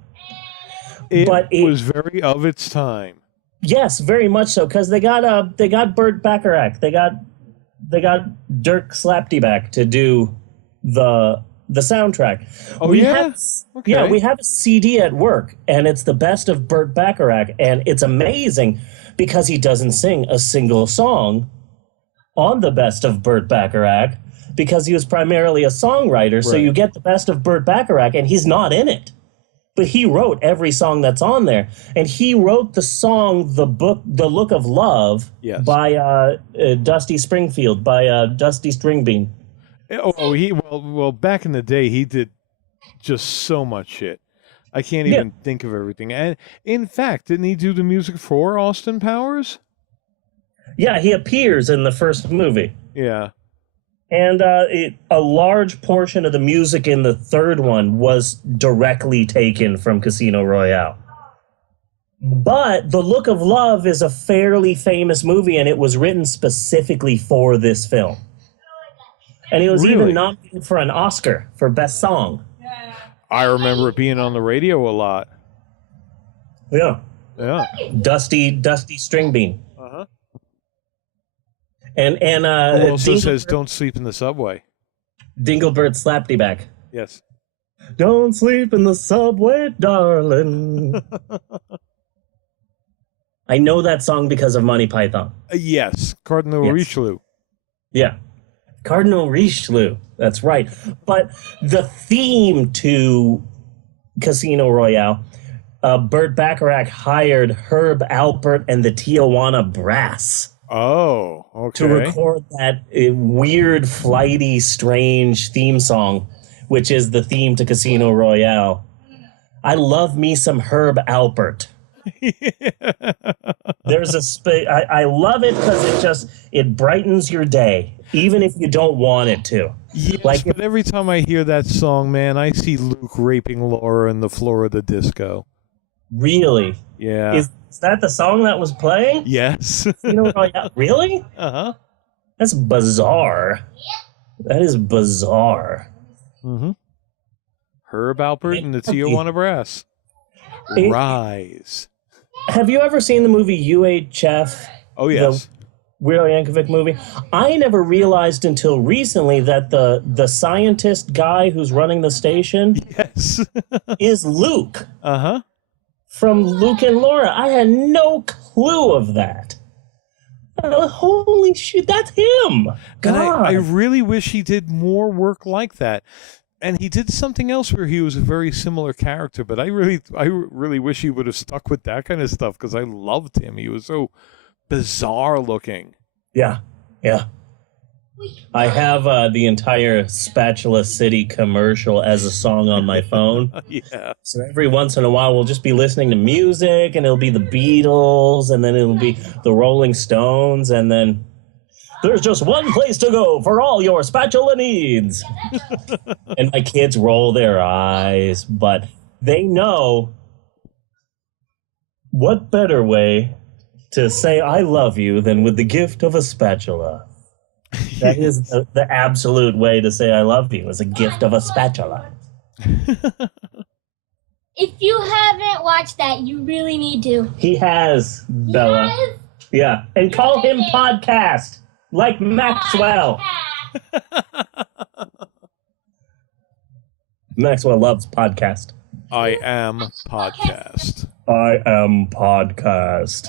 It was very of its time. Yes, very much so, because they got Burt Bacharach, they got Dirk Slapdyback to do the soundtrack. Oh, we yeah? Okay. Yeah, we have a CD at work, and it's the best of Burt Bacharach, and it's amazing because he doesn't sing a single song on the best of Burt Bacharach because he was primarily a songwriter, so you get the best of Burt Bacharach, and he's not in it. But he wrote every song that's on there. And he wrote the song, The Look of Love, by Dusty Springfield, by Dusty Stringbean. Well, back in the day, he did just so much shit. I can't even think of everything. And in fact, didn't he do the music for Austin Powers? Yeah, he appears in the first movie. Yeah. And a large portion of the music in the third one was directly taken from Casino Royale. But The Look of Love is a fairly famous movie, and it was written specifically for this film. And it was even nominated for an Oscar for Best Song. I remember it being on the radio a lot. Yeah. Yeah. Dusty String Bean. Uh-huh. And Who also says don't sleep in the subway? Dinglebert Slapty Back. Yes. Don't sleep in the subway, darling. I know that song because of Monty Python. Yes, Cardinal Richelieu. Yeah. Cardinal Richelieu. That's right. But the theme to Casino Royale, Burt Bacharach hired Herb Alpert and the Tijuana Brass. Oh, okay. To record that weird, flighty, strange theme song, which is the theme to Casino Royale. I love me some Herb Alpert. There's I love it because it brightens your day, even if you don't want it to. Yes, but every time I hear that song, man, I see Luke raping Laura in the floor of the disco. Really? Yeah. Is that the song that was playing? Yes. Really? Uh-huh. That's bizarre. That is bizarre. Mm-hmm. Herb Alpert and the Tijuana Brass. Rise. Have you ever seen the movie UHF? Oh, yes. The Weird Al Yankovic movie? I never realized until recently that the scientist guy who's running the station is Luke. Uh-huh. From Luke and Laura. I had no clue of that. Holy shit, that's him. God. And I really wish he did more work like that. And he did something else where he was a very similar character, but I really wish he would have stuck with that kind of stuff because I loved him. He was so bizarre looking. Yeah. I have the entire Spatula City commercial as a song on my phone. Yeah. So every once in a while, we'll just be listening to music, and it'll be the Beatles, and then it'll be the Rolling Stones, and then there's just one place to go for all your spatula needs. And my kids roll their eyes, but they know what better way to say I love you than with the gift of a spatula. That is the absolute way to say I love you, is a gift of a spatula. If you haven't watched that, you really need to. He has, Bella. Yes. Yeah, and call him Podcast, like Maxwell. Maxwell loves podcast. I am Podcast. I am Podcast.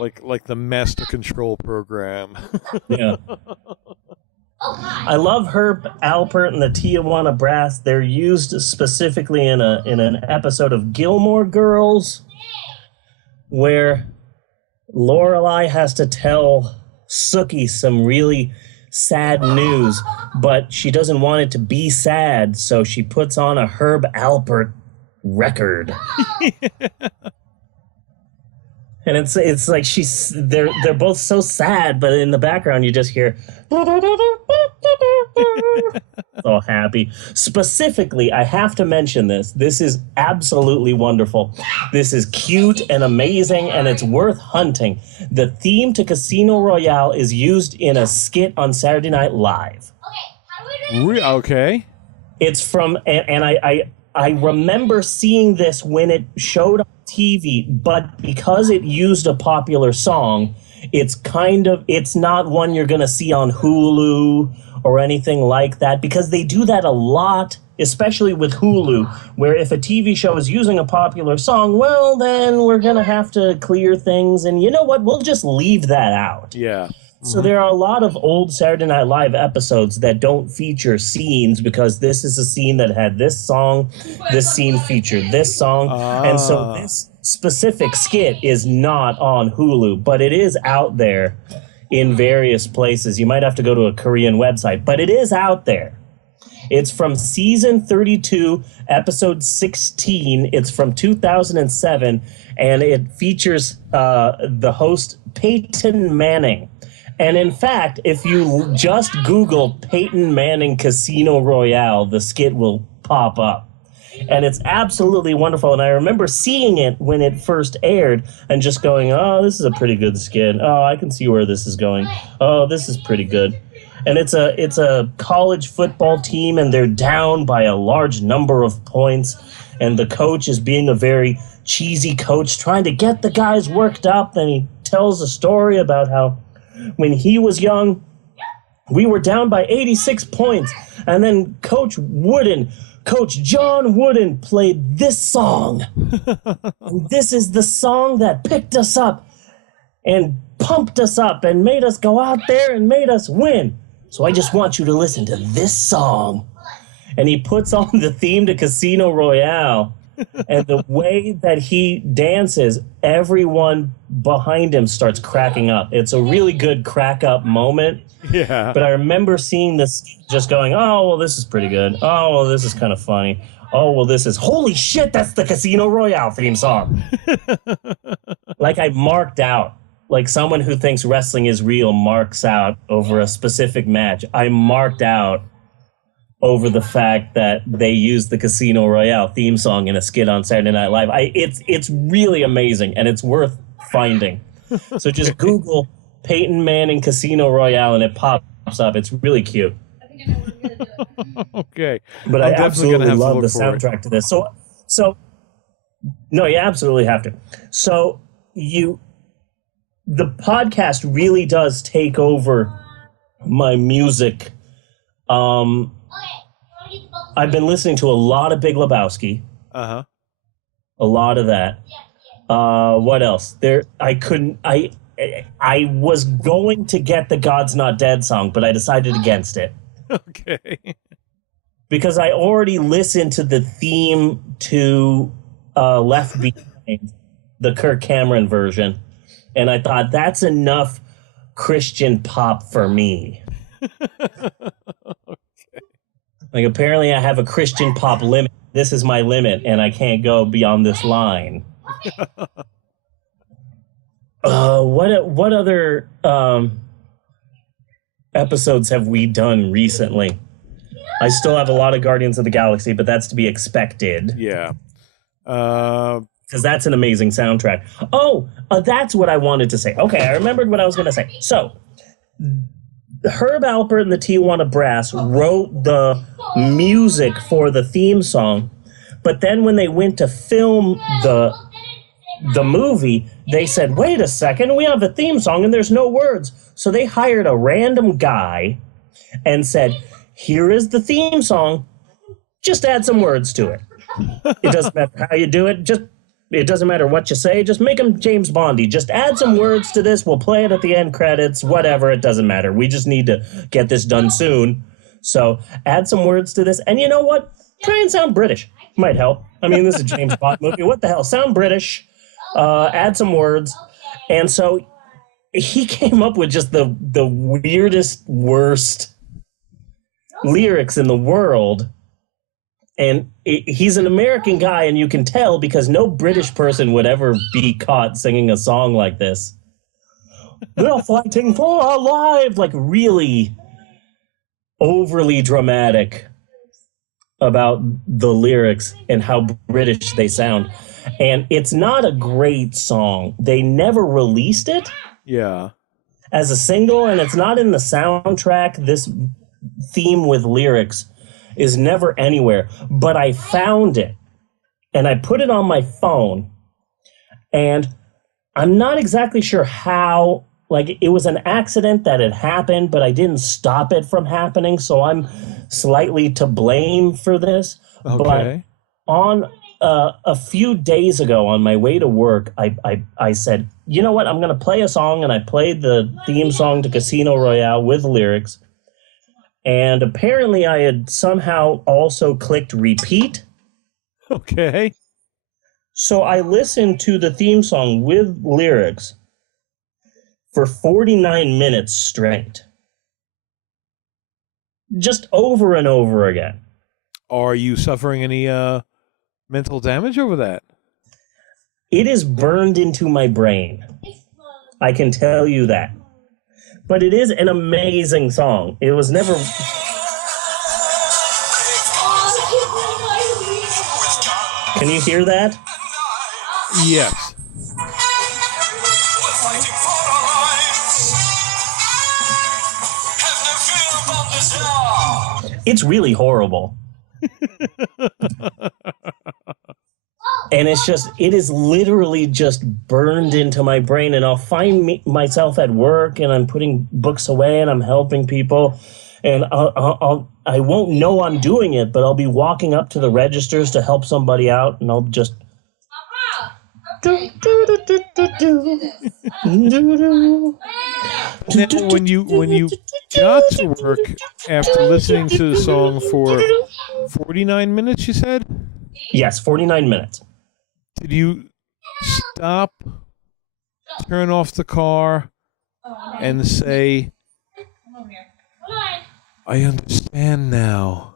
Like the Master Control program. Yeah. I love Herb Alpert and the Tijuana Brass. They're used specifically in an episode of Gilmore Girls where Lorelai has to tell Sookie some really sad news, but she doesn't want it to be sad, so she puts on a Herb Alpert record. And it's like they're both so sad, but in the background you just hear so happy. Specifically, I have to mention this. This is absolutely wonderful. This is cute and amazing, and it's worth hunting. The theme to Casino Royale is used in a skit on Saturday Night Live. Okay. It's from, and I remember seeing this when it showed on TV, but because it used a popular song, it's not one you're going to see on Hulu or anything like that, because they do that a lot, especially with Hulu, where if a TV show is using a popular song, well, then we're going to have to clear things, and you know what? We'll just leave that out. Yeah. So there are a lot of old Saturday Night Live episodes that don't feature scenes because this is a scene that had this song, this scene featured this song, and so this specific skit is not on Hulu, but it is out there in various places. You might have to go to a Korean website, but it is out there. It's from season 32, episode 16. It's from 2007, and it features the host Peyton Manning. And in fact, if you just Google Peyton Manning Casino Royale, the skit will pop up. And it's absolutely wonderful. And I remember seeing it when it first aired and just going, oh, this is a pretty good skit. Oh, I can see where this is going. Oh, this is pretty good. And it's a college football team, and they're down by a large number of points. And the coach is being a very cheesy coach trying to get the guys worked up. Then he tells a story about how when he was young, we were down by 86 points. And then Coach John Wooden played this song. And this is the song that picked us up and pumped us up and made us go out there and made us win. So I just want you to listen to this song. And he puts on the theme to Casino Royale. And the way that he dances, everyone behind him starts cracking up. It's a really good crack up moment. Yeah. But I remember seeing this just going, oh, well, this is pretty good. Oh, well, this is kind of funny. Oh, well, this is, holy shit, that's the Casino Royale theme song. Like I marked out, like someone who thinks wrestling is real marks out over a specific match. I marked out over the fact that they used the Casino Royale theme song in a skit on Saturday Night Live. It's really amazing, and it's worth finding. So just Google Peyton Manning Casino Royale, and it pops up. It's really cute. Okay. But I absolutely love the soundtrack to this. So no, you absolutely have to. So the podcast really does take over my music. I've been listening to a lot of Big Lebowski. Uh-huh. A lot of that. What else? I was going to get the God's Not Dead song, but I decided against it. Okay. Because I already listened to the theme to Left Behind, the Kirk Cameron version, and I thought that's enough Christian pop for me. Like, apparently I have a Christian pop limit. This is my limit, and I can't go beyond this line. What other episodes have we done recently? I still have a lot of Guardians of the Galaxy, but that's to be expected. Yeah. Because that's an amazing soundtrack. Oh, that's what I wanted to say. Okay, I remembered what I was going to say. So, Herb Alpert and the Tijuana Brass wrote the music for the theme song, but then when they went to film the movie, they said, wait a second, we have a theme song and there's no words. So they hired a random guy and said, here is the theme song, just add some words to it. It doesn't matter how you do it, it doesn't matter what you say, just make them James Bondy. Just add some words to this, we'll play it at the end credits, whatever, it doesn't matter. We just need to get this done soon. So add some words to this, and you know what? Try and sound British. Might help. I mean, this is a James Bond movie. What the hell? Sound British, add some words. And so he came up with just the weirdest, worst lyrics in the world. And he's an American guy, and you can tell because no British person would ever be caught singing a song like this. They're fighting for our lives, like really overly dramatic about the lyrics and how British they sound. And it's not a great song. They never released it. Yeah. As a single, and it's not in the soundtrack. This theme with lyrics is never anywhere, but I found it and I put it on my phone, and I'm not exactly sure how, like it was an accident that had happened, but I didn't stop it from happening. So I'm slightly to blame for this. Okay. But on a few days ago on my way to work, I said, you know what? I'm going to play a song, and I played the theme song to Casino Royale with lyrics. And apparently I had somehow also clicked repeat. Okay. So I listened to the theme song with lyrics for 49 minutes straight. Just over and over again. Are you suffering any mental damage over that? It is burned into my brain. I can tell you that. But it is an amazing song. It was never... Can you hear that? Yes. It's really horrible. And it is literally just burned into my brain. And I'll find myself at work and I'm putting books away and I'm helping people. And I won't know I'm doing it, but I'll be walking up to the registers to help somebody out. And I'll just... Now, when you got to work after listening to the song for 49 minutes, you said? Yes, 49 minutes. Did you stop, turn off the car, and say, I understand now?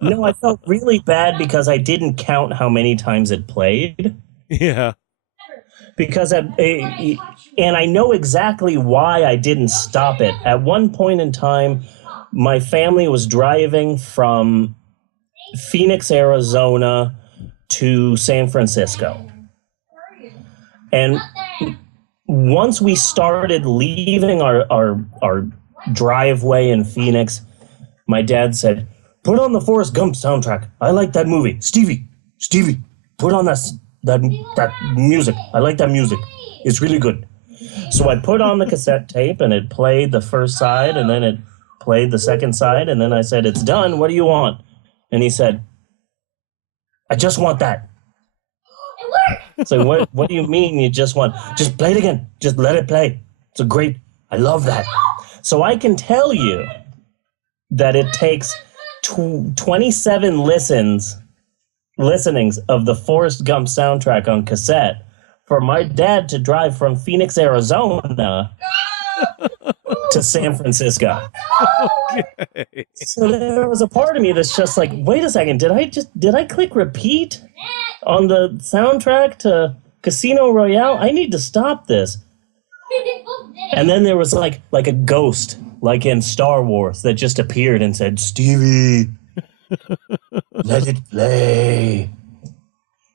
No, I felt really bad because I didn't count how many times it played. Yeah. Because and I know exactly why I didn't stop it. At one point in time, my family was driving from Phoenix, Arizona to San Francisco. And once we started leaving our driveway in Phoenix, my dad said, put on the Forrest Gump soundtrack. I like that movie. Stevie, put on that music. I like that music. It's really good. So I put on the cassette tape and it played the first side and then it played the second side. And then I said, it's done. What do you want? And he said, I just want that. So what do you mean you just want? Just play it again. Just let it play. It's great. I love that. So I can tell you that it takes 27 listenings of the Forrest Gump soundtrack on cassette for my dad to drive from Phoenix, Arizona to San Francisco. Okay. So there was a part of me that's just like, wait a second, did I click repeat on the soundtrack to Casino Royale? I need to stop this. And then there was like a ghost, like in Star Wars, that just appeared and said, Stevie, let it play.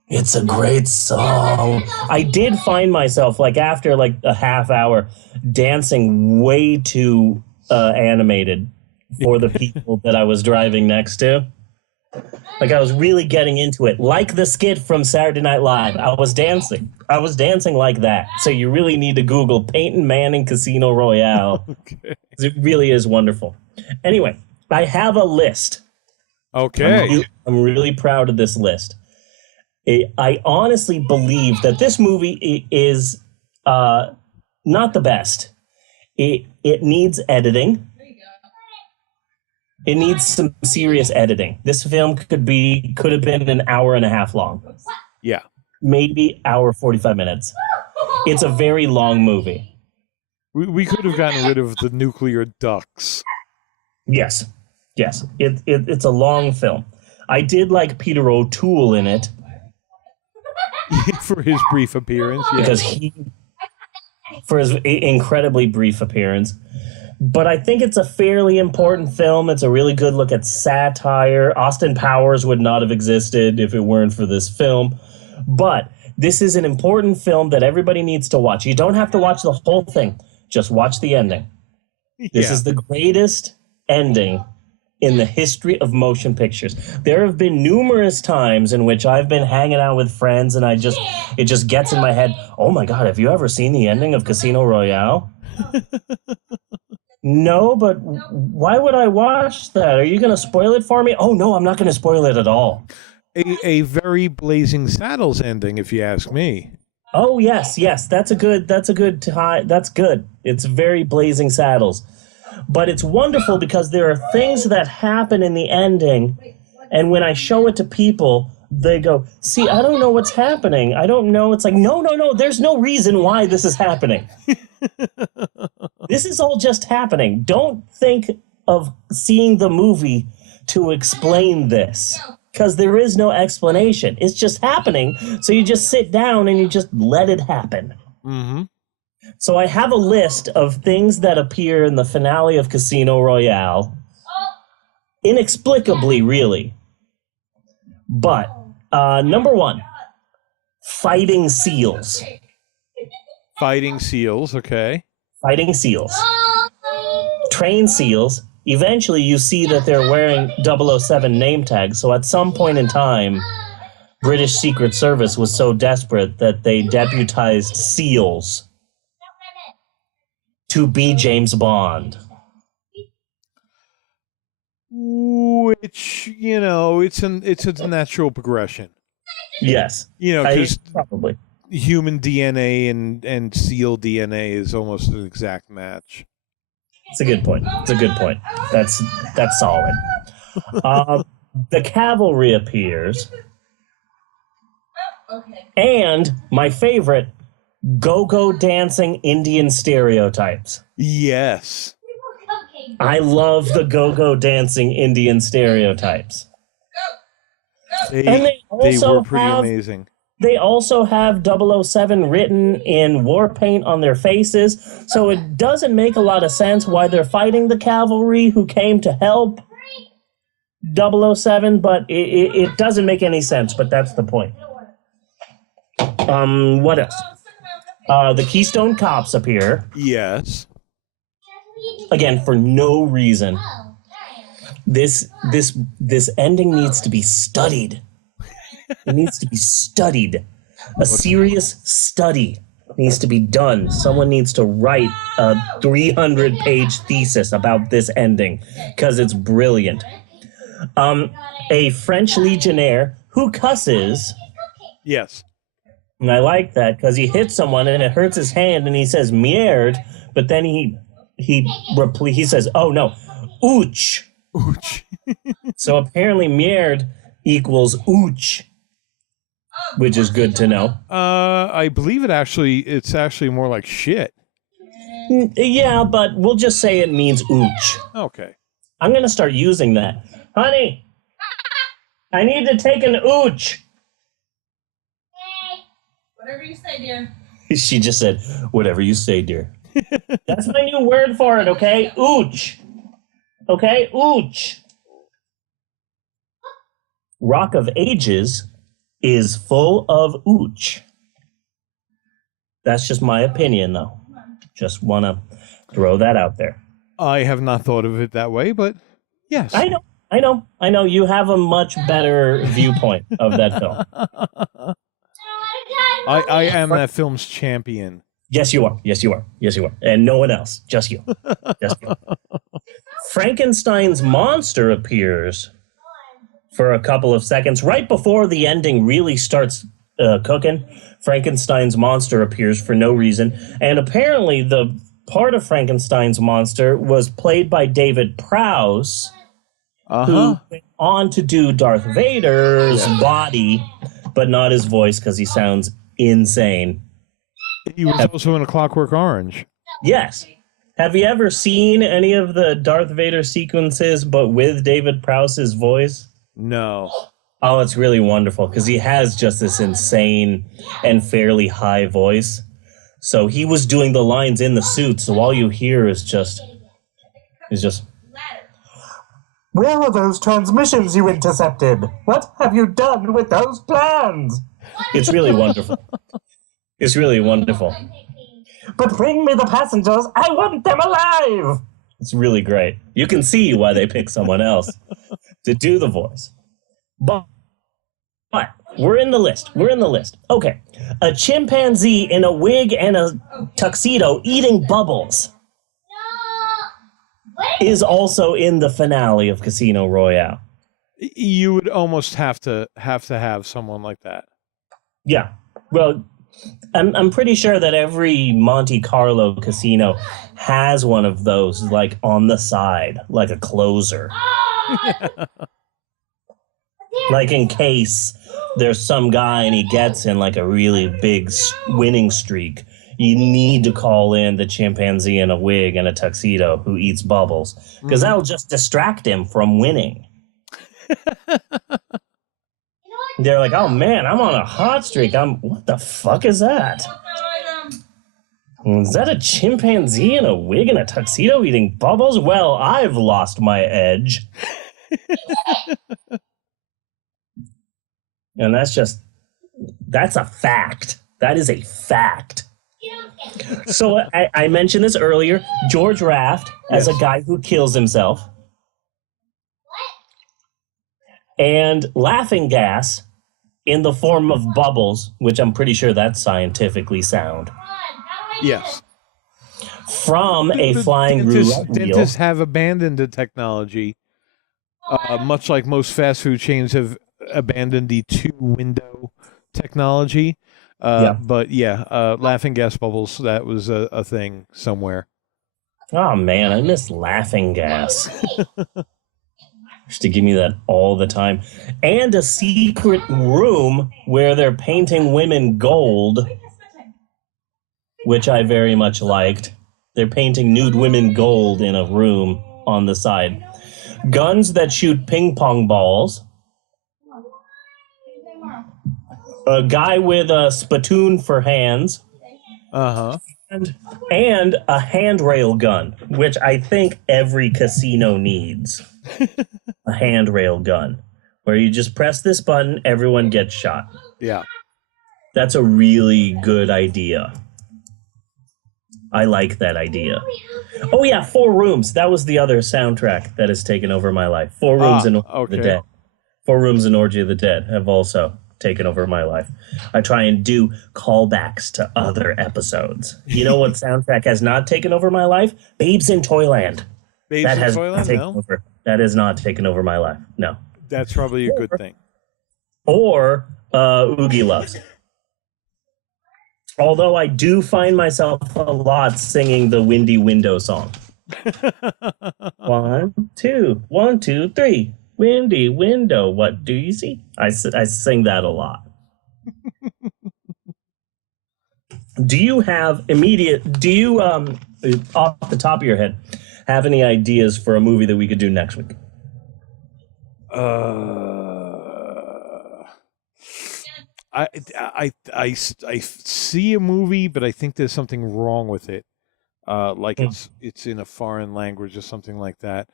It's a great song. I did find myself, like after like a half hour, dancing way too animated for the people that I was driving next to. Like I was really getting into it, like the skit from Saturday Night Live. I was dancing like that. So you really need to Google Peyton Manning Casino Royale. Okay. It really is wonderful. Anyway, I have a list. Okay. I'm really proud of this list. I honestly believe that this movie is not the best. It needs editing. It needs some serious editing. This film could have been an hour and a half long. Yeah. Maybe hour 45 minutes. It's a very long movie. We could have gotten rid of the nuclear ducks. Yes. It's a long film. I did like Peter O'Toole in it. For his brief appearance. Yeah. Because for his incredibly brief appearance. But I think it's a fairly important film. It's a really good look at satire. Austin Powers would not have existed if it weren't for this film. But this is an important film that everybody needs to watch. You don't have to watch the whole thing. Just watch the ending. Yeah. This is the greatest ending in the history of motion pictures. There have been numerous times in which I've been hanging out with friends and it just gets in my head, oh my God, have you ever seen the ending of Casino Royale? No, but why would I watch that? Are you going to spoil it for me? Oh, no, I'm not going to spoil it at all. A very Blazing Saddles ending, if you ask me. Oh, yes. That's good. It's very Blazing Saddles. But it's wonderful because there are things that happen in the ending, and when I show it to people, they go, see, I don't know what's happening. I don't know. It's like, no, there's no reason why this is happening. This is all just happening. Don't think of seeing the movie to explain this, because there is no explanation. It's just happening, so you just sit down and you just let it happen. Mm-hmm. So I have a list of things that appear in the finale of Casino Royale. Inexplicably, really. But, number one, fighting seals. Fighting seals, okay. Fighting seals. Trained seals, eventually you see that they're wearing 007 name tags. So at some point in time, British Secret Service was so desperate that they deputized SEALs to be James Bond. Which, it's a natural progression. Yes. Because probably human DNA and SEAL DNA is almost an exact match. It's a good point. That's solid. The cavalry appears. And my favorite, go-go dancing Indian stereotypes. Yes. I love the go-go dancing Indian stereotypes. They were pretty amazing. They also have 007 written in war paint on their faces, so it doesn't make a lot of sense why they're fighting the cavalry who came to help 007, but it doesn't make any sense, but that's the point. What else? The Keystone Cops appear. Yes. Again, for no reason. This ending needs to be studied. It needs to be studied. A serious study needs to be done. Someone needs to write a 300-page thesis about this ending because it's brilliant. A French legionnaire who cusses. Yes. And I like that because he hits someone and it hurts his hand and he says merde, but then he says, oh no, ouch. Ouch. So apparently merde equals ouch, which is good to know. I believe it's actually more like shit. Yeah, but we'll just say it means ouch. Okay. I'm going to start using that. Honey, I need to take an ouch. Whatever you say, dear. She just said, whatever you say, dear. That's my new word for it, okay? Ouch. Okay? Ouch. Rock of Ages is full of ouch. That's just my opinion, though. Just want to throw that out there. I have not thought of it that way, but yes. I know. You have a much better viewpoint of that film. I am that film's champion. Yes, you are. And no one else. Just you. Frankenstein's monster appears for a couple of seconds. Right before the ending really starts cooking, Frankenstein's monster appears for no reason. And apparently the part of Frankenstein's monster was played by David Prowse, who went on to do Darth Vader's body, but not his voice because he sounds insane. He was also in A Clockwork Orange. Yes. Have you ever seen any of the Darth Vader sequences, but with David Prowse's voice? No. Oh, it's really wonderful because he has just this insane and fairly high voice. So he was doing the lines in the suit, so all you hear is just... Where are those transmissions you intercepted? What have you done with those plans? It's really wonderful. It's really wonderful. But bring me the passengers. I want them alive. It's really great. You can see why they pick someone else to do the voice. But we're in the list. Okay. A chimpanzee in a wig and a tuxedo eating bubbles is also in the finale of Casino Royale. You would almost have to have someone like that. Yeah. Well, I'm pretty sure that every Monte Carlo casino has one of those, like, on the side, like a closer. Like, in case there's some guy and he gets in, like, a really big winning streak, you need to call in the chimpanzee in a wig and a tuxedo who eats bubbles, because that'll just distract him from winning. They're like, oh man, I'm on a hot streak. What the fuck is that? Is that a chimpanzee in a wig and a tuxedo eating bubbles? Well, I've lost my edge. And that's a fact. That is a fact. So I mentioned this earlier. George Raft, as a guy who kills himself, and laughing gas in the form of bubbles, which I'm pretty sure that's scientifically sound. Yes. From a flying roulette wheel. Dentists have abandoned the technology, much like most fast food chains have abandoned the two-window technology. But laughing gas bubbles, that was a thing somewhere. Oh, man, I miss laughing gas. Used to give me that all the time. And a secret room where they're painting women gold, which I very much liked. They're painting nude women gold in a room on the side. Guns that shoot ping pong balls. A guy with a spittoon for hands. Uh-huh. And a handrail gun, which I think every casino needs. A handrail gun. Where you just press this button, everyone gets shot. Yeah. That's a really good idea. I like that idea. Oh, yeah, 4 Rooms. That was the other soundtrack that has taken over my life. 4 Rooms and Orgy of the Dead. 4 Rooms and Orgy of the Dead have also taken over my life. I try and do callbacks to other episodes. You know what soundtrack has not taken over my life? Babes in Toyland. That has not taken over. That has not taken over my life. No. That's probably a good thing. Or Oogie Loves. Although I do find myself a lot singing the Windy Window song. 1, 2, 1, 2, 3. Windy window, what do you see? I sing that a lot. Do you off the top of your head, have any ideas for a movie that we could do next week? I see a movie, but I think there's something wrong with it. Like it's in a foreign language or something like that.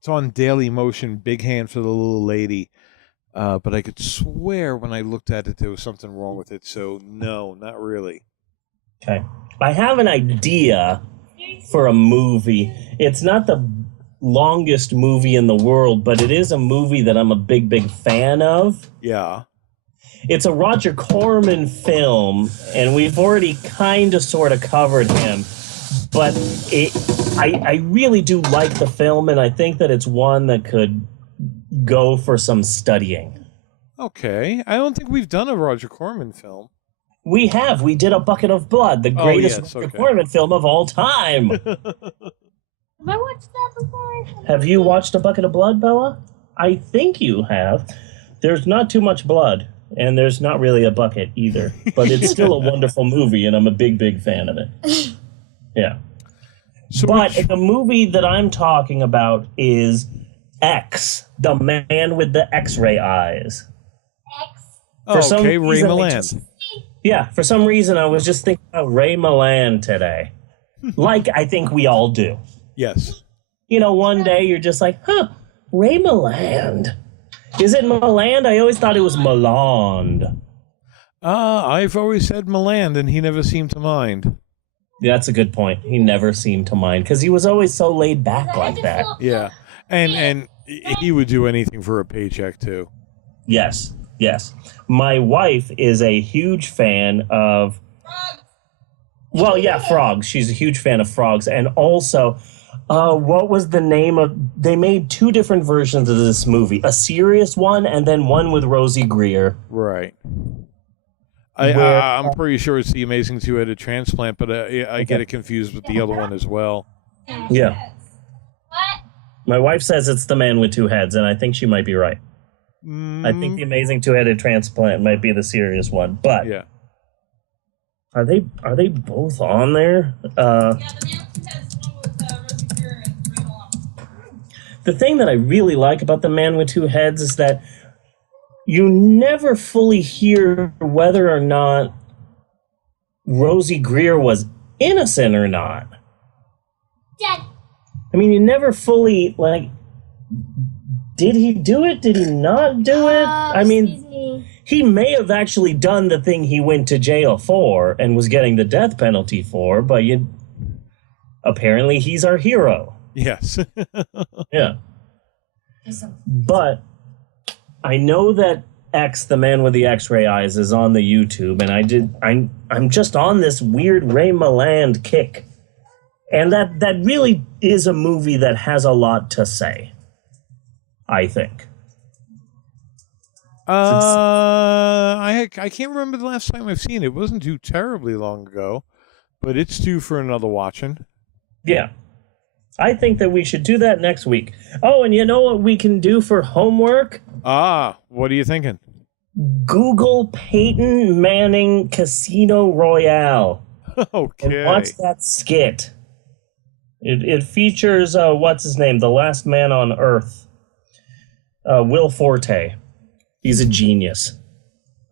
It's on Daily Motion, Big Hand for the Little Lady. But I could swear when I looked at it, there was something wrong with it. So, no, not really. Okay. I have an idea for a movie. It's not the longest movie in the world, but it is a movie that I'm a big, big fan of. Yeah. It's a Roger Corman film, and we've already kind of sort of covered him. But I really do like the film, and I think that it's one that could go for some studying. Okay. I don't think we've done a Roger Corman film. We have. We did A Bucket of Blood, the greatest Roger Corman film of all time. Have I watched that before? Have you watched A Bucket of Blood, Bella? I think you have. There's not too much blood, and there's not really a bucket either. But it's still a wonderful movie, and I'm a big, big fan of it. Yeah. But the movie that I'm talking about is X, the man with the X-ray eyes. Ray Milland. For some reason, I was just thinking about Ray Milland today. Like I think we all do. Yes. You know, one day you're just like, Ray Milland. Is it Milland? I always thought it was Milland. I've always said Milland, and he never seemed to mind. Yeah, that's a good point. He never seemed to mind, because he was always so laid back like that. Yeah. And he would do anything for a paycheck, too. Yes. My wife is a huge fan of... Well, yeah, frogs. She's a huge fan of frogs. And also, what was the name of... They made 2 different versions of this movie. A serious one, and then one with Rosie Greer. Right. I'm pretty sure it's The Amazing Two-Headed Transplant, but I get it confused with the other one as well. Yeah. My wife says it's The Man with Two Heads, and I think she might be right. I think The Amazing Two-Headed Transplant might be the serious one, but yeah. Are they both on there? The thing that I really like about The Man with Two Heads is that you never fully hear whether or not Rosie Greer was innocent or not. Dead. I mean, you never fully, did he do it? Did he not do it? I mean, he may have actually done the thing he went to jail for and was getting the death penalty for, but apparently he's our hero. Yes. Yeah. But I know that X, the man with the X-ray eyes, is on the YouTube, and I'm just on this weird Ray Milland kick. And that really is a movie that has a lot to say, I think. I can't remember the last time I've seen it. It wasn't too terribly long ago, but it's due for another watching. Yeah. I think that we should do that next week. Oh, and you know what we can do for homework? What are you thinking? Google Peyton Manning Casino Royale. Okay. And watch that skit. It features, what's his name? The Last Man on Earth. Will Forte. He's a genius.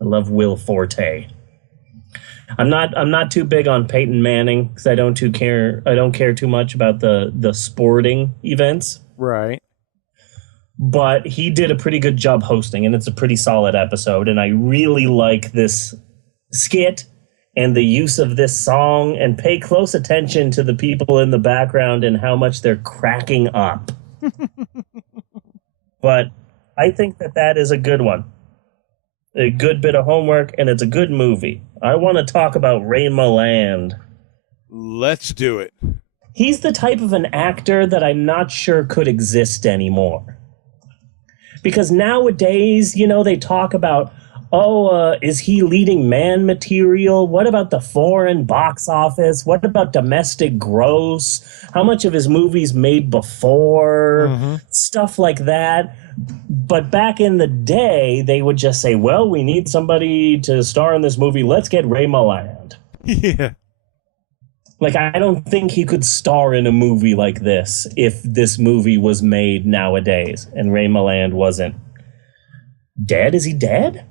I love Will Forte. I'm not too big on Peyton Manning because I don't care too much about the sporting events. Right. But he did a pretty good job hosting, and it's a pretty solid episode. And I really like this skit and the use of this song, and pay close attention to the people in the background and how much they're cracking up. But I think that is a good one. A good bit of homework, and it's a good movie. I want to talk about Ray Milland. Let's do it. He's the type of an actor that I'm not sure could exist anymore. Because nowadays, they talk about, is he leading man material? What about the foreign box office? What about domestic gross? How much of his movies made before? Mm-hmm. Stuff like that. But back in the day, they would just say, well, we need somebody to star in this movie. Let's get Ray Milland. Yeah. Like, I don't think he could star in a movie like this if this movie was made nowadays and Ray Milland wasn't dead. Is he dead?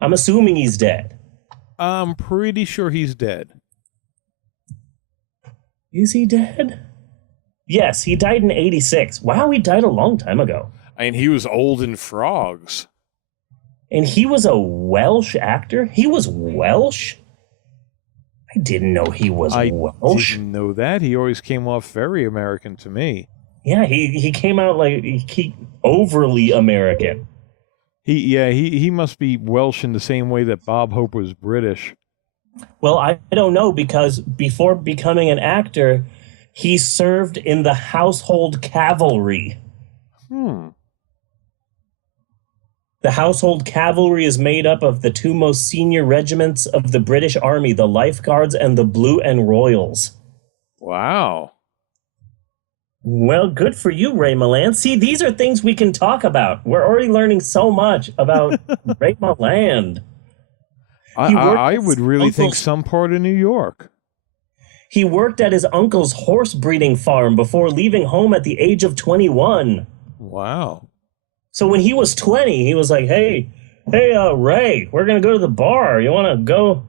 I'm assuming he's dead. I'm pretty sure he's dead. Is he dead? Yes, he died in 1986. Wow, he died a long time ago. And he was old in Frogs. And he was a Welsh actor? He was Welsh? I didn't know he was Welsh. I didn't know that. He always came off very American to me. Yeah, he came out like he overly American. He must be Welsh in the same way that Bob Hope was British. Well, I don't know, because before becoming an actor, he served in the Household Cavalry. The Household Cavalry is made up of the two most senior regiments of the British Army, the Life Guards and the Blue and Royals. Wow. Well, good for you, Ray Milland. See, these are things we can talk about. We're already learning so much about Ray Milland. I would really think some part of New York. He worked at his uncle's horse breeding farm before leaving home at the age of 21. Wow. So when he was 20, he was like, hey, Ray, we're going to go to the bar. You want to go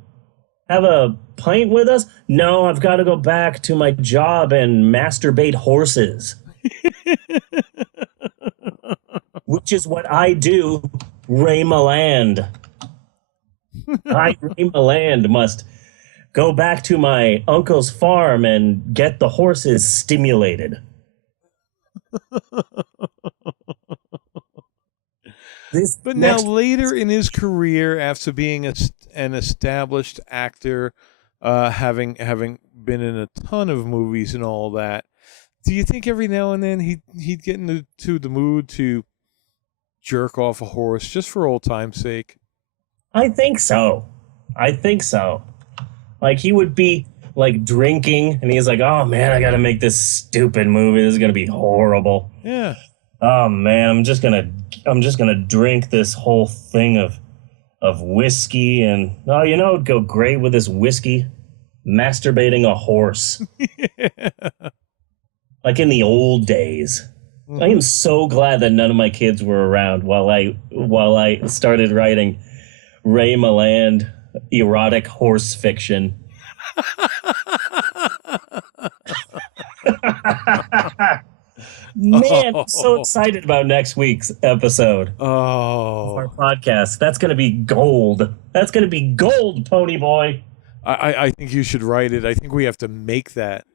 have a pint with us? No, I've got to go back to my job and masturbate horses. Which is what I do, Ray Milland. Ray Milland must go back to my uncle's farm and get the horses stimulated. But now later in his career, after being an established actor, having been in a ton of movies and all that, do you think every now and then he'd get into the mood to jerk off a horse just for old time's sake? I think so. Like, he would be like drinking and he's like, oh man, I gotta make this stupid movie. This is gonna be horrible. Yeah. Oh man, I'm just gonna drink this whole thing of whiskey, and it'd go great with this whiskey. Masturbating a horse. Yeah. Like in the old days. Mm-hmm. I am so glad that none of my kids were around while I started writing Ray Milland erotic horse fiction. Man, I'm so excited about next week's episode of our podcast. That's going to be gold. That's going to be gold, Pony Boy. I think you should write it. I think we have to make that.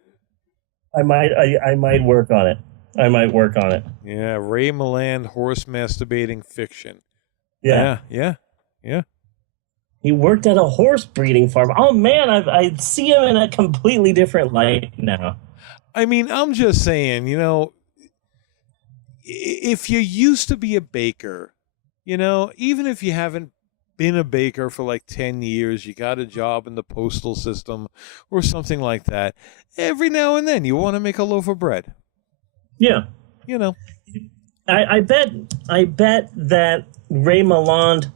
I might work on it. I might work on it. Yeah, Ray Milland, horse masturbating fiction. Yeah. Yeah. He worked at a horse breeding farm. Oh, man, I see him in a completely different light now. I mean, I'm just saying, if you used to be a baker, even if you haven't been a baker for like 10 years, you got a job in the postal system or something like that, every now and then you want to make a loaf of bread. Yeah. I bet that Ray Milland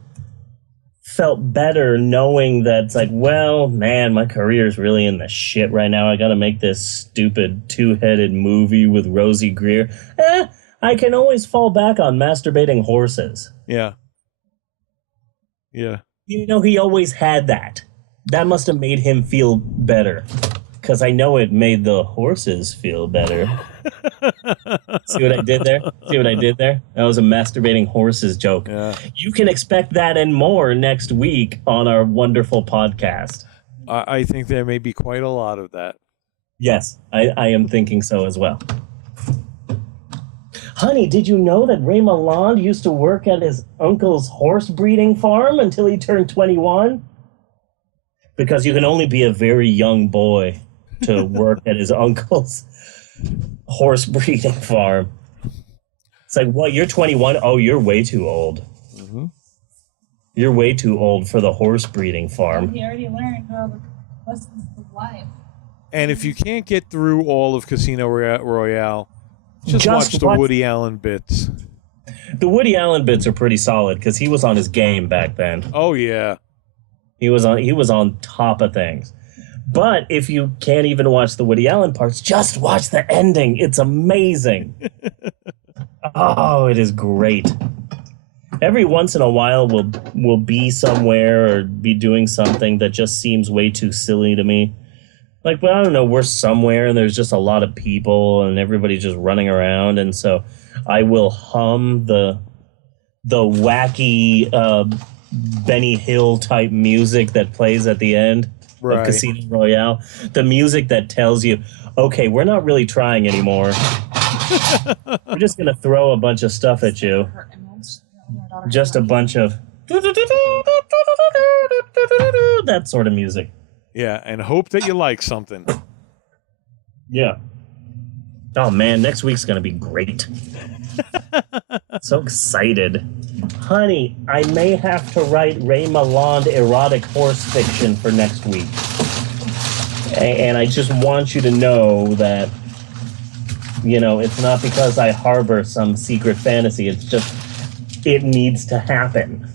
felt better knowing that it's like, well, man, my career's really in the shit right now. I got to make this stupid two-headed movie with Rosie Greer. I can always fall back on masturbating horses. Yeah. He always had that. That must have made him feel better. Because I know it made the horses feel better. See what I did there? That was a masturbating horses joke. Yeah. You can expect that and more next week on our wonderful podcast. I think there may be quite a lot of that. Yes, I am thinking so as well. Honey, did you know that Ray Milland used to work at his uncle's horse breeding farm until he turned 21? Because you can only be a very young boy to work at his uncle's horse breeding farm. It's like, what, you're 21? Oh, you're way too old. Mm-hmm. You're way too old for the horse breeding farm. He already learned all the lessons of life. And if you can't get through all of Casino Royale, just watch the Woody Allen bits. The Woody Allen bits are pretty solid because he was on his game back then. Oh, yeah. He was on top of things. But if you can't even watch the Woody Allen parts, just watch the ending. It's amazing. Oh, it is great. Every once in a while, we'll be somewhere or be doing something that just seems way too silly to me. Like, well, I don't know, we're somewhere and there's just a lot of people and everybody's just running around. And so I will hum the wacky Benny Hill type music that plays at the end. Of Casino Royale, the music that tells you, okay, we're not really trying anymore. We're just going to throw a bunch of stuff at you. Just a bunch of that sort of music. Yeah, and hope that you like something. Yeah. Oh, man, next week's going to be great. So excited. Honey, I may have to write Ray Milland erotic horse fiction for next week. And I just want you to know that, it's not because I harbor some secret fantasy. It's just, it needs to happen.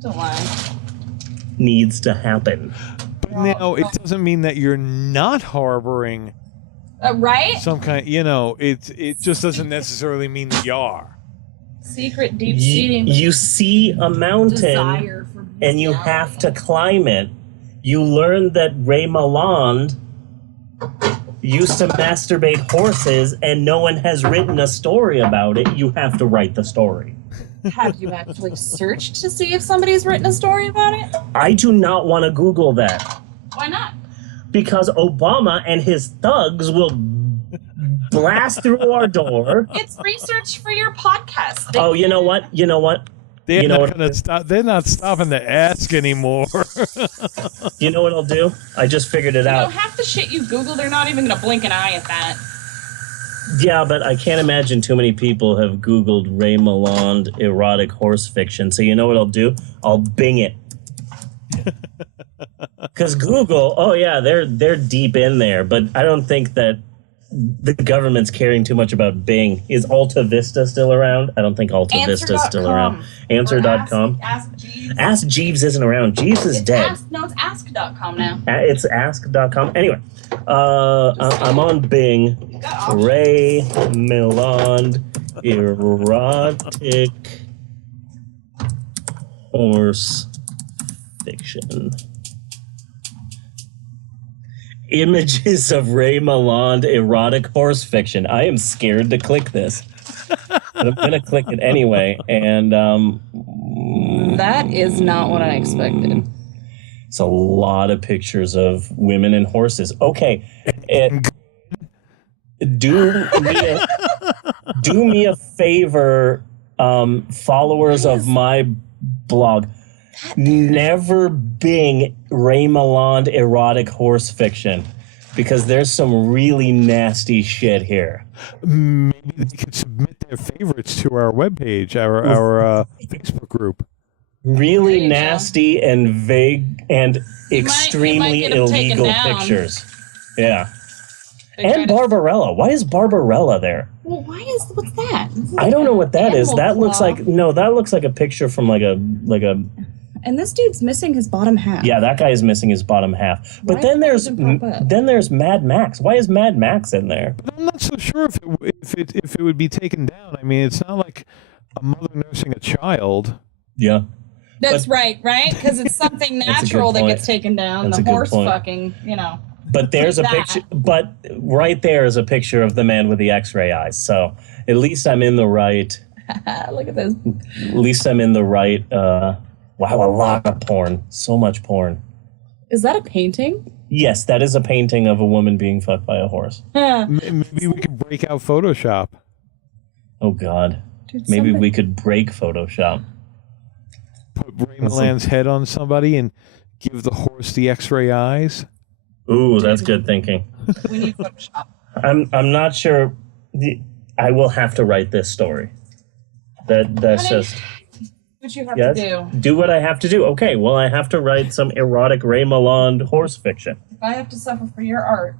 Don't lie. Needs to happen. But now, it doesn't mean that you're not harboring right? some kind, it just doesn't necessarily mean that you are. Secret, deep-seating you see a mountain desire for and you have to climb it. You learn that Ray Milland used to masturbate horses and no one has written a story about it. You have to write the story. Have you actually searched to see if somebody's written a story about it? I do not want to Google that. Why not? Because Obama and his thugs will blast through our door. It's research for your podcast. Oh, you know what? They're not stopping to ask anymore. You know what I'll do? I just figured it out. Half the shit you Google, they're not even going to blink an eye at that. Yeah, but I can't imagine too many people have Googled Ray Milland erotic horse fiction. So you know what I'll do? I'll Bing it. Because Google, oh yeah, they're deep in there, but I don't think that the government's caring too much about Bing. Is Alta Vista still around? I don't think Alta Vista's still around. Answer.com. Ask Jeeves. Ask Jeeves isn't around. Jeeves is dead. It's ask.com now. It's ask.com. Anyway, I'm on Bing. Ray Milland erotic horse fiction. Images of Ray Milland erotic horse fiction. I am scared to click this. But I'm going to click it anyway. And that is not what I expected. It's a lot of pictures of women and horses. Okay. Do me Do me a favor, followers of my blog. Never bing Ray Milland erotic horse fiction, because there's some really nasty shit here. Maybe they could submit their favorites to our webpage, our Facebook group. Really nasty and vague and extremely get 'em taken illegal down. pictures. Yeah. They And Barbarella. Why is Barbarella there? Well, what's that? I don't know what that is. Animal That looks claw. that looks like a picture from like a. And this dude's missing his bottom half. Yeah, that guy is missing his bottom half. But Why then doesn't it pop up? there's Mad Max. Why is Mad Max in there? But I'm not so sure if it would be taken down. I mean, it's not like a mother nursing a child. Yeah. That's right? Because it's something That's a good natural that point. gets taken down. That's a the good horse point. fucking, But there's a that. picture. But right there is a picture of the man with the X-ray eyes. So at least I'm in the right. Look at this. At least I'm in the right. Wow, a lot of porn. So much porn. Is that a painting? Yes, that is a painting of a woman being fucked by a horse. Maybe we could break out Photoshop. Oh God. Dude, Maybe somebody- we could break Photoshop. Put Ray Milland's head on somebody and give the horse the X-ray eyes. Ooh, that's good thinking. We need Photoshop. I'm not sure. I will have to write this story. That's Honey, just. what you have Yes. to do. Do what I have to do. Okay, well, I have to write some erotic Ray Milland horse fiction. If I have to suffer for your art.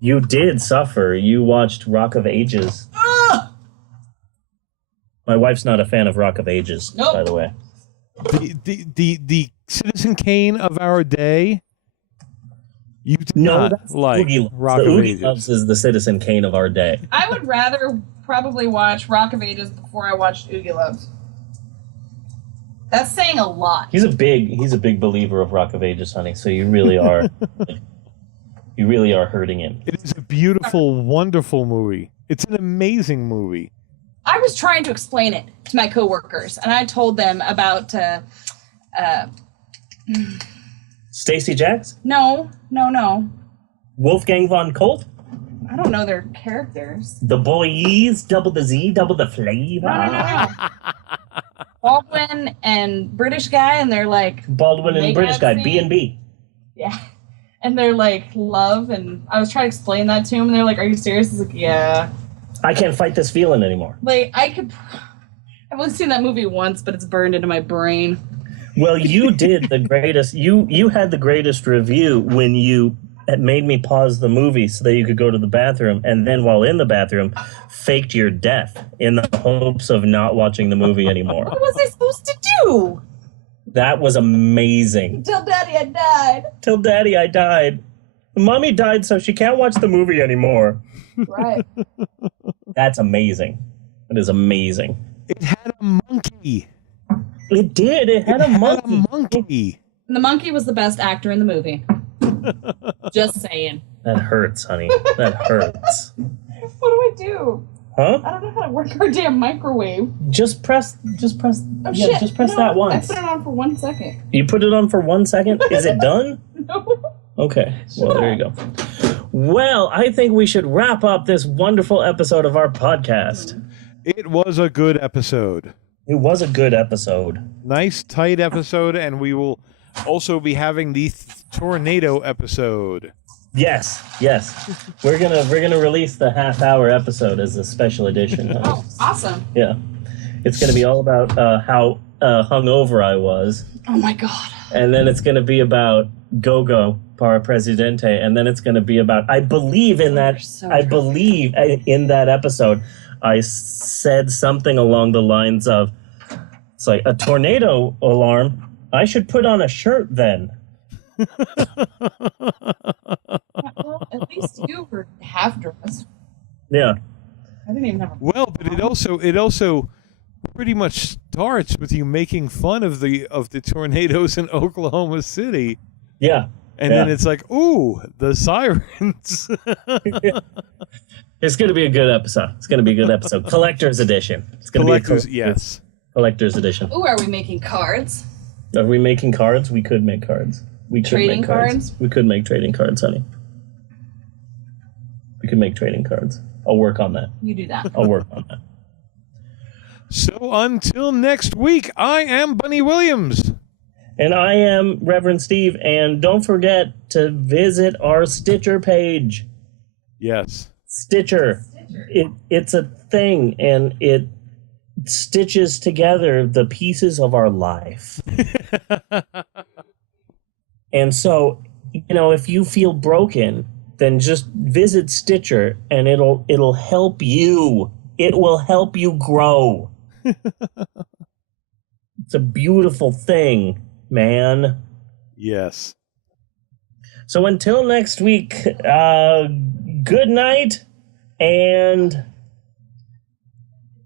You did suffer. You watched Rock of Ages. My wife's not a fan of Rock of Ages, Nope. by the way. The Citizen Kane of our day. You did No, not that's like Oogie Loves. Rock The of Oogie Ages. Loves is the Citizen Kane of our day. I would rather probably watch Rock of Ages before I watched Oogie Loves. That's saying a lot. He's a big believer of Rock of Ages, honey. So you really are, you really are hurting him. It is a beautiful, wonderful movie. It's an amazing movie. I was trying to explain it to my coworkers, and I told them about Stacy Jacks, no. Wolfgang von Colt, I don't know their characters. the boys, double the Z, double the flavor. No. Baldwin and British guy, and they're like Baldwin and make British out guy, scene. B&B. Yeah. And they're like love, and I was trying to explain that to them, and they're like, "Are you serious?" I was like, "Yeah." I can't fight this feeling anymore. Like I've only seen that movie once, but it's burned into my brain. Well, you did the greatest. You had the greatest review when you had made me pause the movie so that you could go to the bathroom, and then while in the bathroom, faked your death in the hopes of not watching the movie anymore. What was I supposed to do? That was amazing. Till Daddy had died. Till Daddy, I died. Mommy died, so she can't watch the movie anymore. Right. That's amazing. That is amazing. It had a monkey. It did. It had a monkey. And the monkey was the best actor in the movie. Just saying. That hurts, honey. That hurts. What do I do? Huh? I don't know how to work our damn microwave. Just press. Oh, yeah, shit. just press No, that I once. put it on for 1 second. You put it on for 1 second? Is it done? No. Okay. Well, there you go. Well, I think we should wrap up this wonderful episode of our podcast. It was a good episode. It was a good episode. Nice, tight episode, and we will also be having the tornado episode. Yes. We're gonna release the half-hour episode as a special edition. Oh, awesome. Yeah. It's gonna be all about how hungover I was. Oh my god. And then it's going to be about Gogo para Presidente, and then it's going to be about I believe in that episode I said something along the lines of, it's like a tornado alarm. I should put on a shirt then. Well, at least you were half dressed. Yeah. I didn't even have a Well, but it also pretty much starts with you making fun of the tornadoes in Oklahoma City. Yeah. And then it's like, ooh, the sirens. It's going to be a good episode. Collector's edition. It's going to be yes. Collector's edition. Ooh, are we making cards? Are we making cards? We could make cards. We could Trading make cards. cards? We could make trading cards, honey. We could make trading cards. I'll work on that. You do that. I'll work on that. So until next week, I am Bunny Williams. And I am Reverend Steve. And don't forget to visit our Stitcher page. Yes. Stitcher. It's a thing, and it stitches together the pieces of our life. And so, if you feel broken, then just visit Stitcher, and it'll help you. It will help you grow. It's a beautiful thing, man. Yes. So until next week, good night and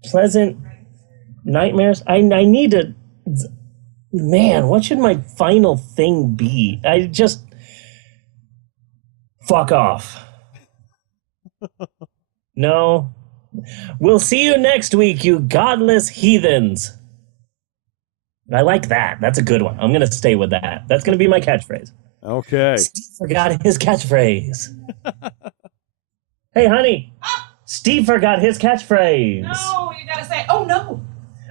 pleasant nightmares. I need to... Man, what should my final thing be? I just... Fuck off. No. We'll see you next week, you godless heathens. I like that. That's a good one. I'm going to stay with that. That's going to be my catchphrase. Okay. Steve forgot his catchphrase. Hey, honey. Steve forgot his catchphrase. No, you gotta say, oh no.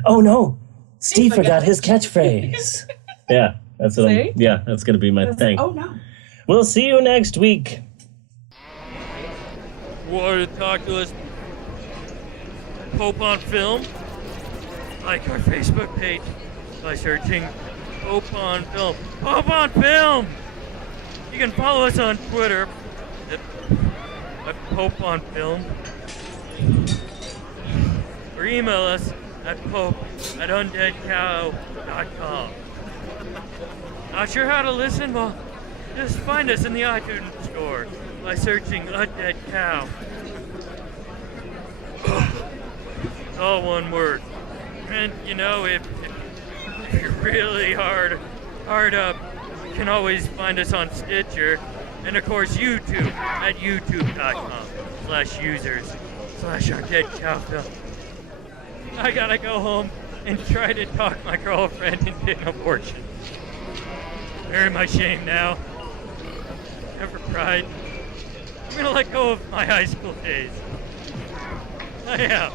Oh no. Steve forgot his catchphrase. Yeah, that's what that's going to be my thing. Oh no. We'll see you next week. Want to talk to us? Pope on Film? Like our Facebook page by searching Pope on Film. Pope on Film! You can follow us on Twitter at Pope on Film. Or email us at pope@undeadcow.com. Not sure how to listen? Well, just find us in the iTunes store by searching Undead Cow. It's all one word. And if you're really hard up, you can always find us on Stitcher. And of course YouTube at youtube.com/users/undeadcowfilm. I gotta go home and try to talk my girlfriend into an abortion. Bearing my shame now. Never cried. I'm gonna let go of my high school days. I am.